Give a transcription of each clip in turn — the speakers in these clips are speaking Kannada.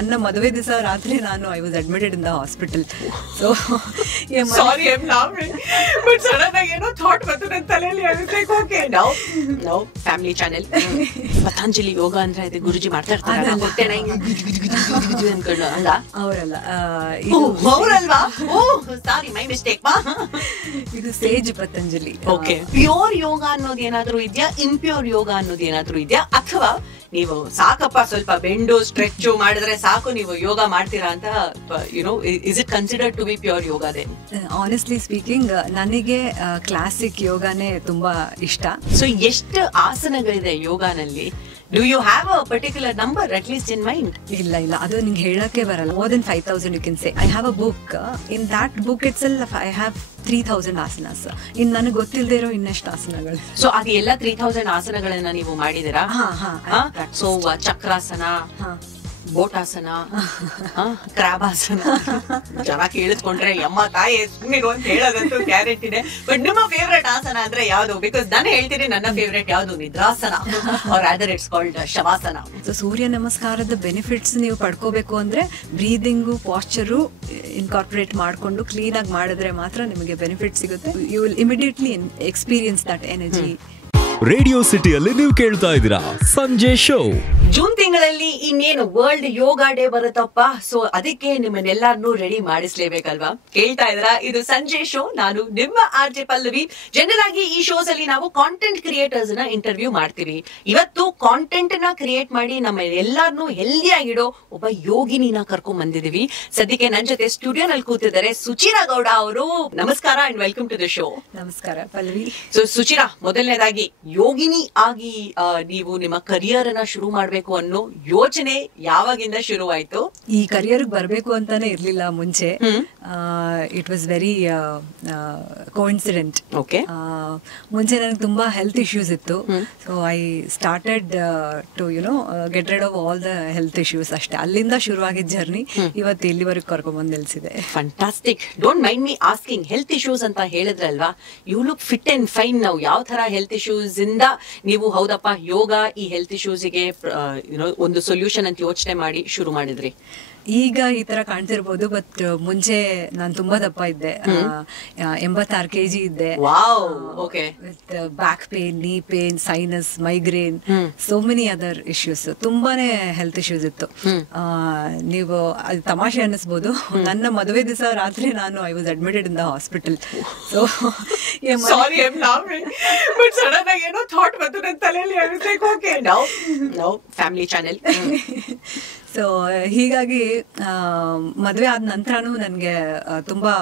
ನನ್ನ ಮದುವೆ ದಿವಸ ರಾತ್ರಿ ನಾನು I was admitted in the hospital. So sorry I am laughing but sudden ಆಗಿ ಏನೋ ಥಾಟ್ ಬಂತು ನನ್ನ ತಲೆಯಲ್ಲಿ. I was like okay now family channel Patanjali yoga ಅಂದ್ರೆ ಅದು ಗುರುಜಿ ಮಾಡ್ತಾ ಇರ್ತಾರೆ ಹೊಟ್ಟೆನ ಅನ್ಕೊಂಡು ಅಲ್ಲ ಅವರಲ್ವಾ? ಸಾರಿ ಮೈ ಮಿಸ್ಟೇಕ್. ಇದು ಸೇಜ್ ಪತಂಜಲಿ. ಓಕೆ, ಪ್ಯೂರ್ ಯೋಗ ಅನ್ನೋದು ಏನಾದ್ರೂ ಇದೆಯಾ, ಇಂಪ್ಯೂರ್ ಯೋಗ ಅನ್ನೋದು ಏನಾದ್ರೂ ಇದೆಯಾ, ಅಥವಾ ನೀವು ಸಾಕಪ್ಪ ಸ್ವಲ್ಪ ಬೆಂಡು ಸ್ಟ್ರೆಚ್ ಮಾಡಿದ್ರೆ ಸಾಕು ನೀವು ಯೋಗ ಮಾಡ್ತೀರಾ ಅಂತ you know is it considered to be pure yoga? Then honestly speaking ನನಗೆ ಕ್ಲಾಸಿಕ್ ಯೋಗಾನೇ ತುಂಬಾ ಇಷ್ಟ. ಸೊ ಎಷ್ಟು ಆಸನಗಳಿದೆ ಯೋಗಾನಲ್ಲಿ? Do you have a particular number at least in mind? ಇಲ್ಲ ಅದು ನಿಂಗೆ ಹೇಳಕ್ಕೆ ಬರಲ್ಲ. More than 5,000 you can say. I have a book. In that book itself I have 3,000 asanas. ಇನ್ನು ನನಗೆ ಗೊತ್ತಿಲ್ಲದೆ ಇರೋ ಇನ್ನಷ್ಟು ಆಸನಗಳು. ಸೊ ಅದು ಎಲ್ಲ 3,000 ಆಸನಗಳನ್ನ ನೀವು ಮಾಡಿದಿರಾ? ಸೊ ಚಕ್ರಾಸನ, ಬೋಟಾಸನ, ಕ್ರಾಬಾಸನ, ಜನ ಕೇಳಿಸ್ಕೊಂಡ್ರೆ ಯಮ್ಮ ತಾಯಿ ಸುಮ್ಮನೆ ಅಂತ ಹೇಳೋದಂತೂ ಗ್ಯಾರಂಟಿ ಇದೆ. ಬಟ್ ನಿಮ್ಮ ಫೇವ್ರೆಟ್ ಆಸನ ಅಂದ್ರೆ ಯಾವ್ದು? ಬಿಕಾಸ್ ನಾನು ಹೇಳ್ತೀನಿ ನನ್ನ ಫೇವ್ರೆಟ್ ಯಾವ್ದು, nidrasana or other it's called shavasana. So Surya ನಮಸ್ಕಾರದ ಬೆನಿಫಿಟ್ಸ್ ನೀವು ಪಡ್ಕೋಬೇಕು ಅಂದ್ರೆ ಬ್ರೀದಿಂಗು ಪಾಶ್ಚರು ಇನ್ಕಾರ್ಪೊರೇಟ್ ಮಾಡ್ಕೊಂಡು ಕ್ಲೀನ್ ಆಗಿ ಮಾಡಿದ್ರೆ ಮಾತ್ರ ನಿಮಗೆ ಬೆನಿಫಿಟ್ ಸಿಗುತ್ತೆ. You will immediately experience that energy. Radio ಸಿಟಿಯಲ್ಲಿ ನೀವು ಕೇಳ್ತಾ ಇದ್ದೀರಾ ಸಂಜೆ ಶೋ. ಜೂನ್ ತಿಂಗಳಲ್ಲಿ ಇನ್ನೇನು ವರ್ಲ್ಡ್ ಯೋಗ ಡೇ ಬರುತ್ತಪ್ಪ. ಸೊ ಅದಕ್ಕೆ ನಿಮ್ಮನ್ನೆಲ್ಲಾರನ್ನೂ ರೆಡಿ ಮಾಡಿಸ್ಲೇಬೇಕಲ್ವಾ? ಕೇಳ್ತಾ ಇದ್ದೀರಾ, ಇದು ಸಂಜೆ ಶೋ. ನಾನು ನಿಮ್ಮ RJ ಪಲ್ಲವಿ. ಜನರಲ್ ಆಗಿ ಈ ಶೋಸ್ ಅಲ್ಲಿ ನಾವು ಕಾಂಟೆಂಟ್ ಕ್ರಿಯೇಟರ್ಸ್ ನ ಇಂಟರ್ವ್ಯೂ ಮಾಡ್ತೀವಿ. ಇವತ್ತು ಕಾಂಟೆಂಟ್ ನ ಕ್ರಿಯೇಟ್ ಮಾಡಿ ನಮ್ಮ ಎಲ್ಲಾರನ್ನೂ ಹೆಲ್ದಿ ಆಗಿಡೋ ಒಬ್ಬ ಯೋಗಿನಿನ ಕರ್ಕೊಂಡ್ ಬಂದಿದೀವಿ. ಸದ್ಯಕ್ಕೆ ನನ್ನ ಜೊತೆ ಸ್ಟುಡಿಯೋನಲ್ಲಿ ಕೂತಿದ್ದಾರೆ ಸುಚಿರಾ ಗೌಡ ಅವರು. ನಮಸ್ಕಾರ and welcome to the show. ನಮಸ್ಕಾರ ಪಲ್ಲವಿ. ಸೊ ಸುಚಿರಾ, ಮೊದಲನೇದಾಗಿ ಯೋಗಿನಿ ಆಗಿ ನೀವು ನಿಮ್ಮ ಕರಿಯರ್ ಅನ್ನ ಶುರು ಮಾಡ್ಬೇಕು ಅನ್ನೋ ಯೋಚನೆ ಯಾವಾಗಿಂದ ಶುರುವಾಯ್ತು? ಈ ಕರಿಯರ್ ಬರ್ಬೇಕು ಅಂತಾನೆ ಇರ್ಲಿಲ್ಲ ಮುಂಚೆ. It was very coincident. ಮುಂಚೆ ನನಗೆ ತುಂಬಾ ಹೆಲ್ತ್ ಇಶ್ಯೂಸ್ ಇತ್ತು. So I started to get rid of all the health issues. ಅಷ್ಟೇ, ಅಲ್ಲಿಂದ ಶುರುವಾಗಿದ್ದ ಜರ್ನಿ ಇವತ್ತು ಇಲ್ಲಿವರೆಗೂ ಕರ್ಕೊಂಡ್ಬಂದು ನಿಲ್ಸಿದೆ. Fantastic. Don't mind me asking, health issues ಅಂತ ಹೇಳಿದ್ರಲ್ವಾ, you look fit and fine. ನಾವು ಯಾವ ತರ ಹೆಲ್ತ್ ಇಶ್ಯೂಸ್ ಇಂದ ನೀವು ಹೌದಪ್ಪ ಯೋಗ ಈ ಹೆಲ್ತ್ ಇಶ್ಯೂಸ್ ಗೆ ಒಂದು ಸೊಲ್ಯೂಷನ್ ಅಂತ ಯೋಚನೆ ಮಾಡಿ ಶುರು ಮಾಡಿದ್ರಿ? ಈಗ ಈ ತರ ಕಾಣ್ತಿರ್ಬೋದು, ಬಟ್ ಮುಂಚೆ ನಾನು ತುಂಬಾ ದಪ್ಪ ಇದ್ದೆ. 86 kg ಇದ್ದೆ. ವಿತ್ ಬ್ಯಾಕ್ ಪೇನ್, ನೀ pain, sinus, migraine, so many other issues. ತುಂಬಾನೇ ಹೆಲ್ತ್ ಇಶ್ಯೂಸ್ ಇತ್ತು. ನೀವು ಅದು ತಮಾಷೆ ಅನ್ನಿಸ್ಬೋದು, ನನ್ನ ಮದುವೆ ದಿವಸ ರಾತ್ರಿ ನಾನು I was admitted in the hospital. So sorry I am laughing but sudden ಆಗಿ ಏನೋ ಥಾಟ್ ಬಂತು ನನ್ನ ತಲೆಯಲ್ಲಿ. I was like okay now family channel. So ಹೀಗಾಗಿ ಮದುವೆ ಆದ ನಂತರನೂ ನನಗೆ ತುಂಬಾ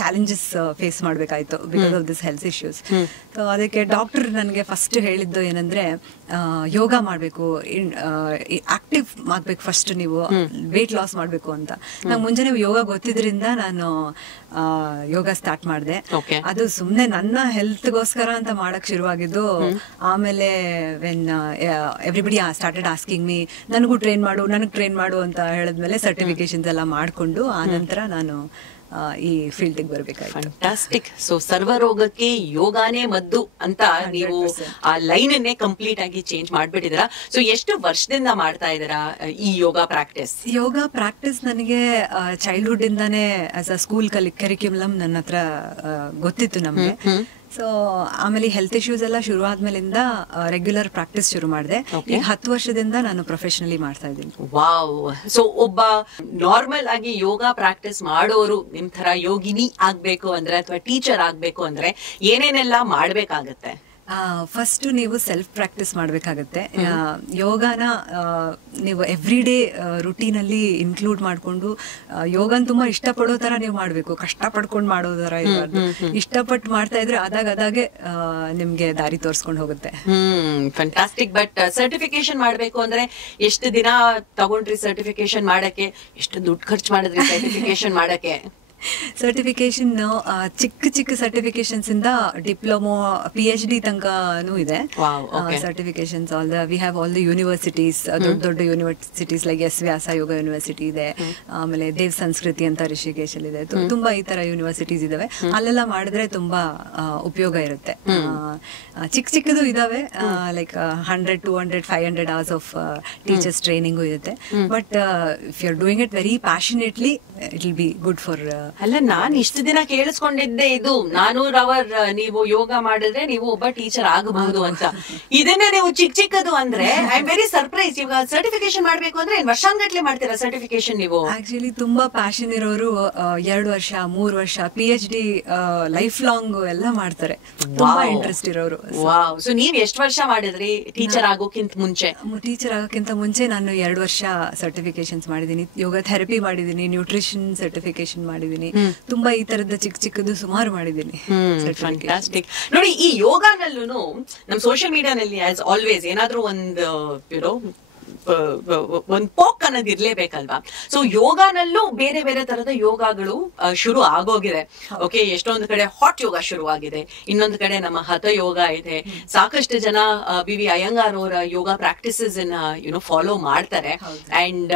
ಚಾಲೆಂಜಸ್ ಫೇಸ್ ಮಾಡಬೇಕಾಯ್ತು because of this health issues. So ಅದಕ್ಕೆ ಡಾಕ್ಟರ್ ನನಗೆ ಫಸ್ಟ್ ಹೇಳಿದ್ದು ಏನಂದ್ರೆ, ಯೋಗ ಮಾಡಬೇಕು, ಆಕ್ಟಿವ್ ಮಾಡ್ಬೇಕು ಫಸ್ಟ್, ನೀವು ವೇಟ್ ಲಾಸ್ ಮಾಡಬೇಕು ಅಂತ. ನಂಗೆ ಮುಂಚೆ ಯೋಗ ಗೊತ್ತಿದ್ರಿಂದ ನಾನು ಯೋಗ ಸ್ಟಾರ್ಟ್ ಮಾಡಿದೆ. ಅದು ಸುಮ್ಮನೆ ನನ್ನ ಹೆಲ್ತ್ಗೋಸ್ಕರ ಅಂತ ಮಾಡಕ್ ಶುರುವಾಗಿದ್ದು. ಆಮೇಲೆ when everybody started asking me, ನನಗೂ ಟ್ರೈನ್ ಮಾಡು ಅಂತ ಹೇಳಿದ್ಮೇಲೆ ಸರ್ಟಿಫಿಕೇಶನ್ಸ್ ಎಲ್ಲ ಮಾಡ್ಕೊಂಡು ಆನಂತರ ನಾನು ಈ ಫೀಲ್ಡ್ ಬರ್ಬೇಕಾಯ್ತು. ಫ್ಯಾಂಟಾಸ್ಟಿಕ್. ಸೊ ಸರ್ವರೋಗಕ್ಕೆ ಯೋಗಾನೇ ಮದ್ದು ಅಂತ ನೀವು ಆ ಲೈನ್ ಅನ್ನೇ ಕಂಪ್ಲೀಟ್ ಆಗಿ ಚೇಂಜ್ ಮಾಡ್ಬಿಟ್ಟಿದ್ದೀರಾ. ಸೊ ಎಷ್ಟು ವರ್ಷದಿಂದ ಮಾಡ್ತಾ ಇದ್ದೀರಾ ಈ ಯೋಗ ಪ್ರಾಕ್ಟೀಸ್? ಯೋಗ ಪ್ರಾಕ್ಟೀಸ್ ನನಗೆ ಚೈಲ್ಡ್ಹುಡ್ ಇಂದಾನೇ ಆಸ್ ಅ ಸ್ಕೂಲ್ ಕರಿಕ್ಯುಲಮ್ ನನ್ನ ಹತ್ರ ಗೊತ್ತಿತ್ತು ನಮ್ಗೆ. ಸೊ ಆಮೇಲೆ ಹೆಲ್ತ್ ಇಶ್ಯೂಸ್ ಎಲ್ಲ ಶುರು ಆದ್ಮೇಲಿಂದ ರೆಗ್ಯುಲರ್ ಪ್ರಾಕ್ಟೀಸ್ ಶುರು ಮಾಡಿದೆ. 10 ವರ್ಷದಿಂದ ನಾನು ಪ್ರೊಫೆಷನಲಿ ಮಾಡ್ತಾ ಇದ್ದೀನಿ. ವಾವ್. ಸೊ ಒಬ್ಬ ನಾರ್ಮಲ್ ಆಗಿ ಯೋಗ ಪ್ರಾಕ್ಟೀಸ್ ಮಾಡೋರು ನಿಮ್ ತರ ಯೋಗಿನಿ ಆಗ್ಬೇಕು ಅಂದ್ರೆ ಅಥವಾ ಟೀಚರ್ ಆಗ್ಬೇಕು ಅಂದ್ರೆ ಏನೇನೆಲ್ಲ ಮಾಡ್ಬೇಕಾಗತ್ತೆ? ಫಸ್ಟ್ ನೀವು ಸೆಲ್ಫ್ ಪ್ರಾಕ್ಟೀಸ್ ಮಾಡ್ಬೇಕಾಗತ್ತೆ. ಯೋಗನ ನೀವು ಎವ್ರಿ ಡೇ ರುಟೀನ್ ಅಲ್ಲಿ ಇನ್ಕ್ಲೂಡ್ ಮಾಡ್ಕೊಂಡು ಯೋಗನ ತುಂಬಾ ಇಷ್ಟಪಡೋ ತರ ನೀವು ಮಾಡ್ಬೇಕು. ಕಷ್ಟ ಪಡ್ಕೊಂಡು ಮಾಡೋ ತರ ಇರಬಾರ್ದು. ಇಷ್ಟಪಟ್ಟು ಮಾಡ್ತಾ ಇದ್ರೆ ಅದಾಗೆ ನಿಮ್ಗೆ ದಾರಿ ತೋರ್ಸ್ಕೊಂಡು ಹೋಗುತ್ತೆ. ಫ್ಯಾಂಟಾಸ್ಟಿಕ್. ಬಟ್ ಸರ್ಟಿಫಿಕೇಶನ್ ಮಾಡ್ಬೇಕು ಅಂದ್ರೆ ಎಷ್ಟು ದಿನ ತಗೊಂಡ್ರಿ ಸರ್ಟಿಫಿಕೇಶನ್ ಮಾಡಕ್ಕೆ? ಎಷ್ಟು ದುಡ್ಡು ಖರ್ಚು ಮಾಡಿದ್ರಿ ಸರ್ಟಿಫಿಕೇಶನ್ ಮಾಡಕ್ಕೆ? ಸರ್ಟಿಫಿಕೇಶನ್ ಚಿಕ್ಕ ಚಿಕ್ಕ ಸರ್ಟಿಫಿಕೇಶನ್ಸ್ ಇಂದ ಡಿಪ್ಲೊಮೊ PhD ತನಕನೂ ಇದೆ certifications. We have all the universities, ದೊಡ್ಡ ದೊಡ್ಡ ಯೂನಿವರ್ಸಿಟೀಸ್ ಲೈಕ್ ಎಸ್ ವ್ಯಾಸ ಯೋಗ ಯೂನಿವರ್ಸಿಟಿ ಇದೆ, ಆಮೇಲೆ ದೇವ್ ಸಂಸ್ಕೃತಿ ಅಂತ ಋಷಿಕೇಶಲ್ಲಿ ಇದೆ. ತುಂಬಾ ಈ ತರ ಯೂನಿವರ್ಸಿಟೀಸ್ ಇದಾವೆ. ಅಲ್ಲೆಲ್ಲ ಮಾಡಿದ್ರೆ ತುಂಬಾ ಉಪಯೋಗ ಇರುತ್ತೆ. ಚಿಕ್ಕ ಚಿಕ್ಕದು ಇದಾವೆ, like 100, 200, 500 hours of teachers training ಇರುತ್ತೆ. But if you are doing it very passionately it will be good for. ಅಲ್ಲ, ನಾನು ಇಷ್ಟು ದಿನ ಕೇಳಿಸ್ಕೊಂಡಿದ್ದೆ ಇದು 400 hours ನೀವು ಯೋಗ ಮಾಡಿದ್ರೆ ನೀವು ಒಬ್ಬ ಟೀಚರ್ ಆಗಬಹುದು ಅಂತ. ಇದನ್ನೇ ನೀವು ಚಿಕ್ಕ ಚಿಕ್ಕದು ಅಂದ್ರೆ ಐ ಆಮ್ ವೆರಿ ಸರ್ಪ್ರೈಸ್. ಇವಾಗ ಸರ್ಟಿಫಿಕೇಶನ್ ಮಾಡ್ಬೇಕು ಅಂದ್ರೆ ವರ್ಷಾನ್ಗಟ್ಲೆ ಮಾಡ್ತೀರಾ ಸರ್ಟಿಫಿಕೇಶನ್ ನೀವು? ಆಕ್ಚುಲಿ ತುಂಬಾ ಪ್ಯಾಷನ್ ಇರೋರು 2 ವರ್ಷ 3 ವರ್ಷ PhD ಲೈಫ್ ಲಾಂಗ್ ಎಲ್ಲ ಮಾಡ್ತಾರೆ, ತುಂಬಾ ಇಂಟ್ರೆಸ್ಟ್ ಇರೋರು. ಸೊ ನೀವ್ ಎಷ್ಟು ವರ್ಷ ಮಾಡಿದ್ರಿ ಟೀಚರ್ ಆಗೋಕ್ಕಿಂತ ಮುಂಚೆ? ಟೀಚರ್ ಆಗೋಕ್ಕಿಂತ ಮುಂಚೆ ನಾನು 2 ವರ್ಷ ಸರ್ಟಿಫಿಕೇಶನ್ಸ್ ಮಾಡಿದೀನಿ. ಯೋಗ ಥೆರಪಿ ಮಾಡಿದೀನಿ, ನ್ಯೂಟ್ರಿಷನ್ ಸರ್ಟಿಫಿಕೇಶನ್ ಮಾಡಿದೀನಿ, ತುಂಬಾ ಈ ತರದ ಚಿಕ್ಕ ಚಿಕ್ಕದು ಸುಮಾರು ಮಾಡಿದೀನಿ. ನೋಡಿ, ಈ ಯೋಗನಲ್ಲೂ ನಮ್ ಸೋಷಿಯಲ್ ಮೀಡಿಯಾನಲ್ಲಿ ಆಸ್ ಆಲ್ವೇಸ್ ಏನಾದ್ರೂ ಒಂದು ಒಂದ್ ಪೋಕ್ ಅನ್ನೋದು ಇರ್ಲೇಬೇಕಲ್ವಾ? ಸೊ ಯೋಗನಲ್ಲೂ ಬೇರೆ ಬೇರೆ ತರದ ಯೋಗಗಳು ಶುರು ಆಗೋಗಿದೆ. ಓಕೆ, ಎಷ್ಟೊಂದು ಕಡೆ ಹಾಟ್ ಯೋಗ ಶುರುವಾಗಿದೆ, ಇನ್ನೊಂದು ಕಡೆ ನಮ್ಮ ಹಠ ಯೋಗ ಇದೆ. ಸಾಕಷ್ಟು ಜನ BV ಅಯ್ಯಂಗಾರ್ ಅವರ ಯೋಗ ಪ್ರಾಕ್ಟೀಸಸ್ ಫಾಲೋ ಮಾಡ್ತಾರೆ. And